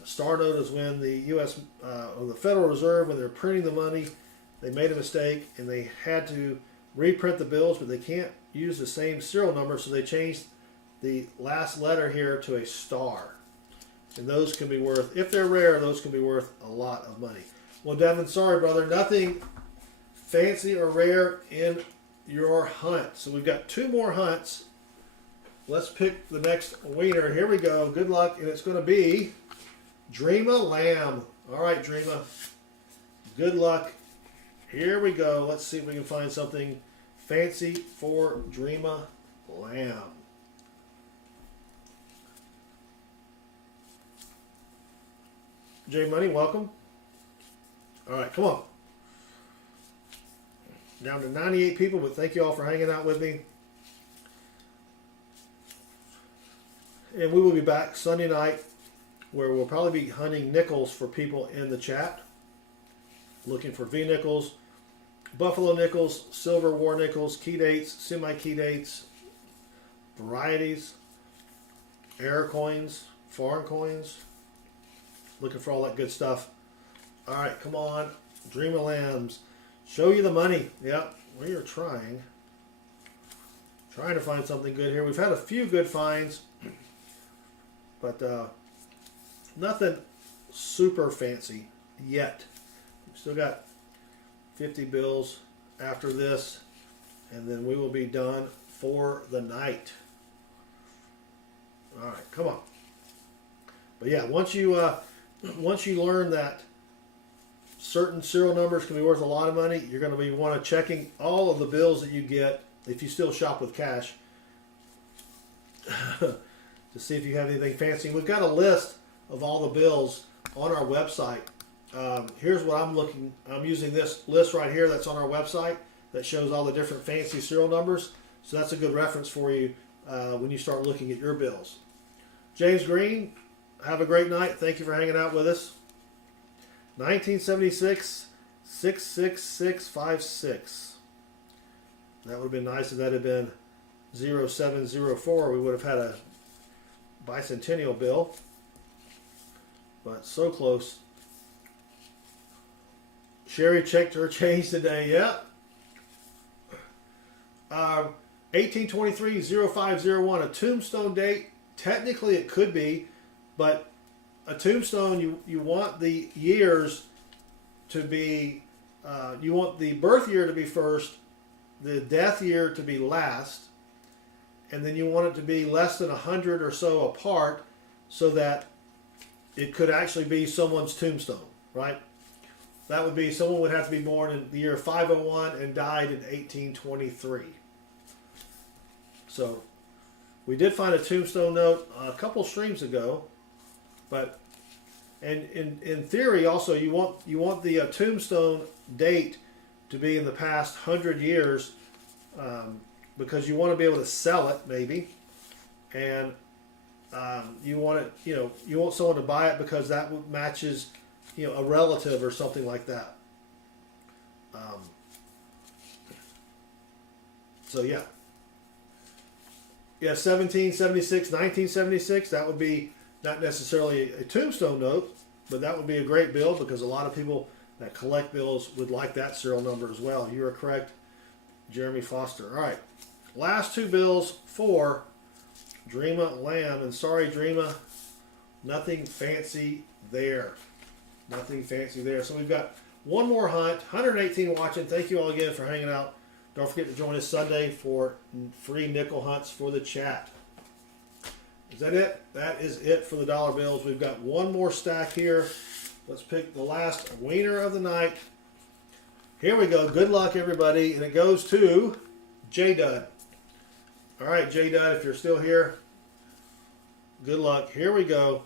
A star note is when the U.S. Or the Federal Reserve, when they're printing the money, they made a mistake and they had to reprint the bills, but they can't use the same serial number, so they changed the last letter here to a star. And those can be worth, if they're rare, those can be worth a lot of money. Well, Devin, sorry, brother, nothing fancy or rare in your hunt. So we've got 2 more hunts. Let's pick the next winner. Here we go. Good luck. And it's going to be Dreama Lamb. All right, Dreama. Good luck. Here we go. Let's see if we can find something fancy for Dreama Lamb. J Money, welcome. All right, come on. Down to 98 people, but thank you all for hanging out with me. And we will be back Sunday night, where we'll probably be hunting nickels for people in the chat. Looking for V nickels, buffalo nickels, silver war nickels, key dates, semi-key dates, varieties, air coins, foreign coins. Looking for all that good stuff. All right, come on. Dream of Lambs. Show you the money. Yep, we are trying to find something good here. We've had a few good finds, but nothing super fancy yet. We've still got 50 bills after this, and then we will be done for the night. All right, come on. But yeah, once you learn that certain serial numbers can be worth a lot of money, you're going to be want to checking all of the bills that you get if you still shop with cash to see if you have anything fancy. We've got a list of all the bills on our website. Here's what I'm using this list right here that's on our website that shows all the different fancy serial numbers. So that's a good reference for you when you start looking at your bills. James Green, have a great night. Thank you for hanging out with us. 1976, 66656. That would have been nice if that had been 0704. We would have had a bicentennial bill. But so close. Sherry checked her change today. Yep. 1823-0501, a tombstone date. Technically it could be, but a tombstone, you want the years to be, you want the birth year to be first, the death year to be last, and then you want it to be less than 100 or so apart so that it could actually be someone's tombstone, right? That would be, someone would have to be born in the year 501 and died in 1823. So we did find a tombstone note a couple streams ago, but and in theory also you want the tombstone date to be in the past 100 years because you want to be able to sell it maybe, and you want it, you want someone to buy it because that matches a relative or something like that. So yeah. Yeah, 1776, 1976, that would be not necessarily a tombstone note, but that would be a great bill because a lot of people that collect bills would like that serial number as well. You are correct, Jeremy Foster. All right, last two bills for Dreama Lamb, and sorry, Dreama, nothing fancy there. Nothing fancy there. So we've got one more hunt, 118 watching. Thank you all again for hanging out. Don't forget to join us Sunday for free nickel hunts for the chat. Is that it? That is it for the dollar bills. We've got one more stack here. Let's pick the last wiener of the night. Here we go. Good luck, everybody. And it goes to J-Dud. All right, J-Dud, if you're still here, good luck. Here we go.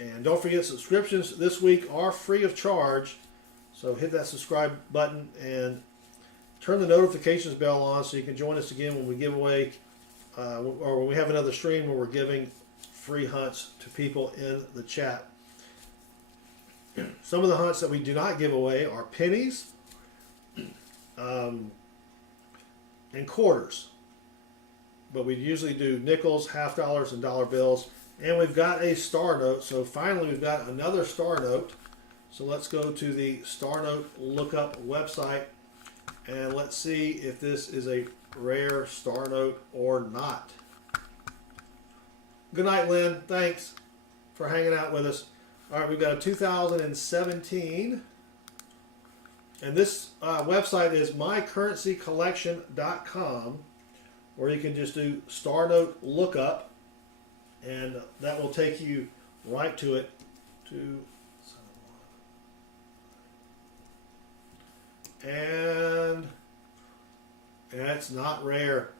And don't forget, subscriptions this week are free of charge. So hit that subscribe button and turn the notifications bell on so you can join us again when we give away, or when we have another stream where we're giving free hunts to people in the chat. Some of the hunts that we do not give away are pennies and quarters. But we usually do nickels, half dollars, and dollar bills. And we've got a star note. So finally we've got another star note. So let's go to the Star Note Lookup website and let's see if this is a rare Star Note or not. Good night, Lynn. Thanks for hanging out with us. All right, we've got a 2017. And this website is mycurrencycollection.com, or you can just do Star Note Lookup, and that will take you right to it. And it's not rare.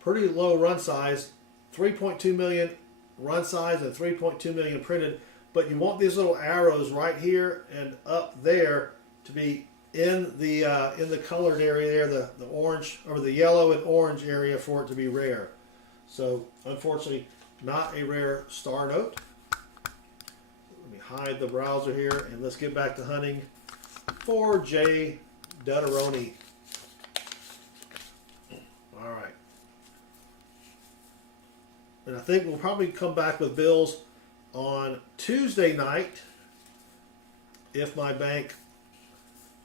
Pretty low run size, 3.2 million run size and 3.2 million printed. But you want these little arrows right here and up there to be in the colored area there, the orange or the yellow and orange area for it to be rare. So unfortunately, not a rare star note. Let me hide the browser here and let's get back to hunting for J. Dutteroni. All right. And I think we'll probably come back with bills on Tuesday night if my bank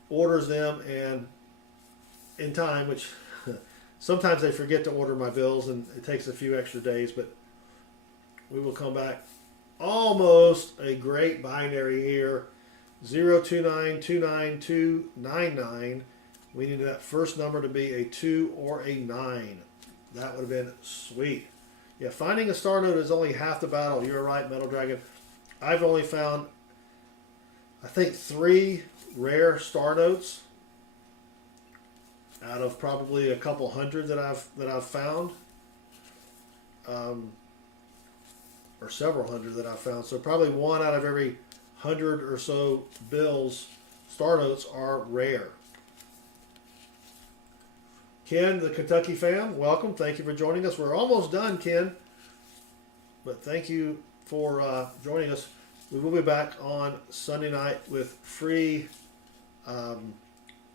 orders them and in time, which sometimes they forget to order my bills and it takes a few extra days, but we will come back. Almost a great binary here. 0292999. We needed that first number to be a 2 or a 9. That would have been sweet. Yeah, finding a star node is only half the battle. You're right, Metal Dragon. I've only found, I think, 3 rare star nodes out of probably a couple hundred that I've found, or several hundred that I've found. So probably 1 out of every 100 or so bills, star notes are rare. Ken, the Kentucky fam, welcome. Thank you for joining us. We're almost done, Ken, but thank you for joining us. We will be back on Sunday night with free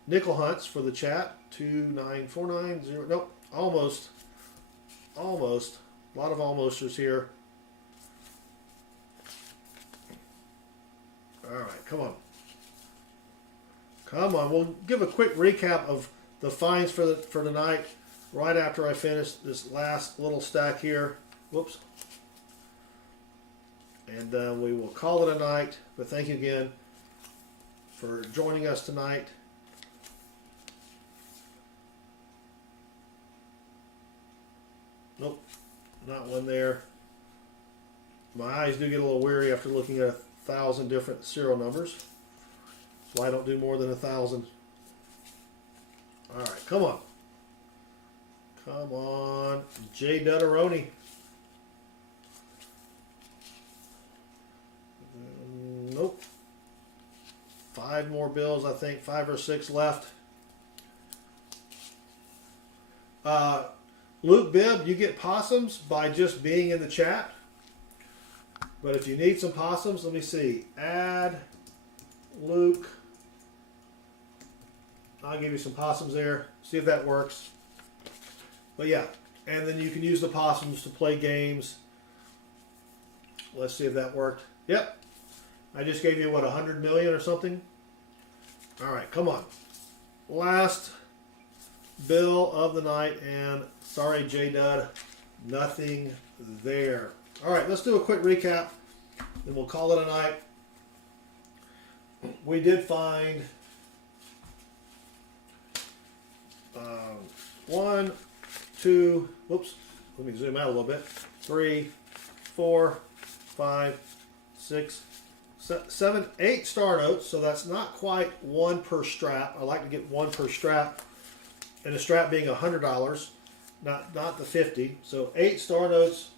nickel hunts for the chat. 29490. Nope, almost. A lot of almosters here. All right, come on. We'll give a quick recap of the finds for tonight right after I finish this last little stack here. Whoops. And we will call it a night. But thank you again for joining us tonight. Nope, not one there. My eyes do get a little weary after looking at 1,000 different serial numbers. So I don't do more than 1,000. All right, come on. Come on, J. Dutteroni. Nope. 5 more bills, I think. 5 or 6 left. Luke Bibb, you get possums by just being in the chat. But if you need some possums, let me see. Add Luke. I'll give you some possums there. See if that works. But yeah, and then you can use the possums to play games. Let's see if that worked. Yep. I just gave you, what, 100 million or something? All right, come on. Last bill of the night, and sorry, J-Dud, nothing there. All right, let's do a quick recap, and we'll call it a night. We did find 1, 2, whoops, let me zoom out a little bit, 3, 4, 5, 6, 7, 8 star notes, so that's not quite 1 per strap. I like to get 1 per strap, and the strap being $100, not the 50. So 8 star notes,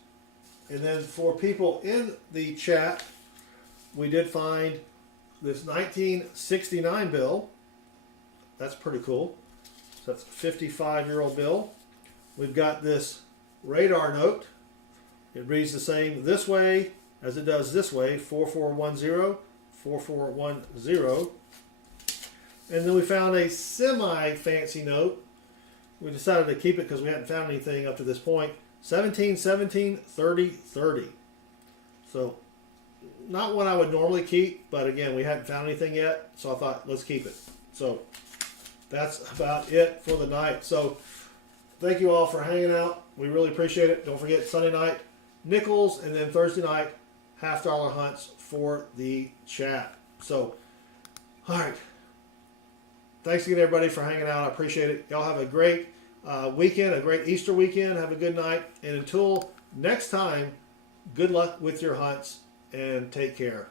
and then for people in the chat, we did find this 1969 bill. That's pretty cool. So that's a 55-year-old bill. We've got this radar note. It reads the same this way as it does this way, 4410, 4410. And then we found a semi-fancy note. We decided to keep it because we hadn't found anything up to this point. 1717 30 30. So not one I would normally keep, but again, we hadn't found anything yet, so I thought let's keep it. So that's about it for the night. So thank you all for hanging out. We really appreciate it. Don't forget Sunday night nickels, and then Thursday night $half-dollar hunts for the chat. So all right, thanks again everybody for hanging out. I appreciate it. Y'all have a great weekend, a great Easter weekend. Have a good night, and until next time, good luck with your hunts and take care.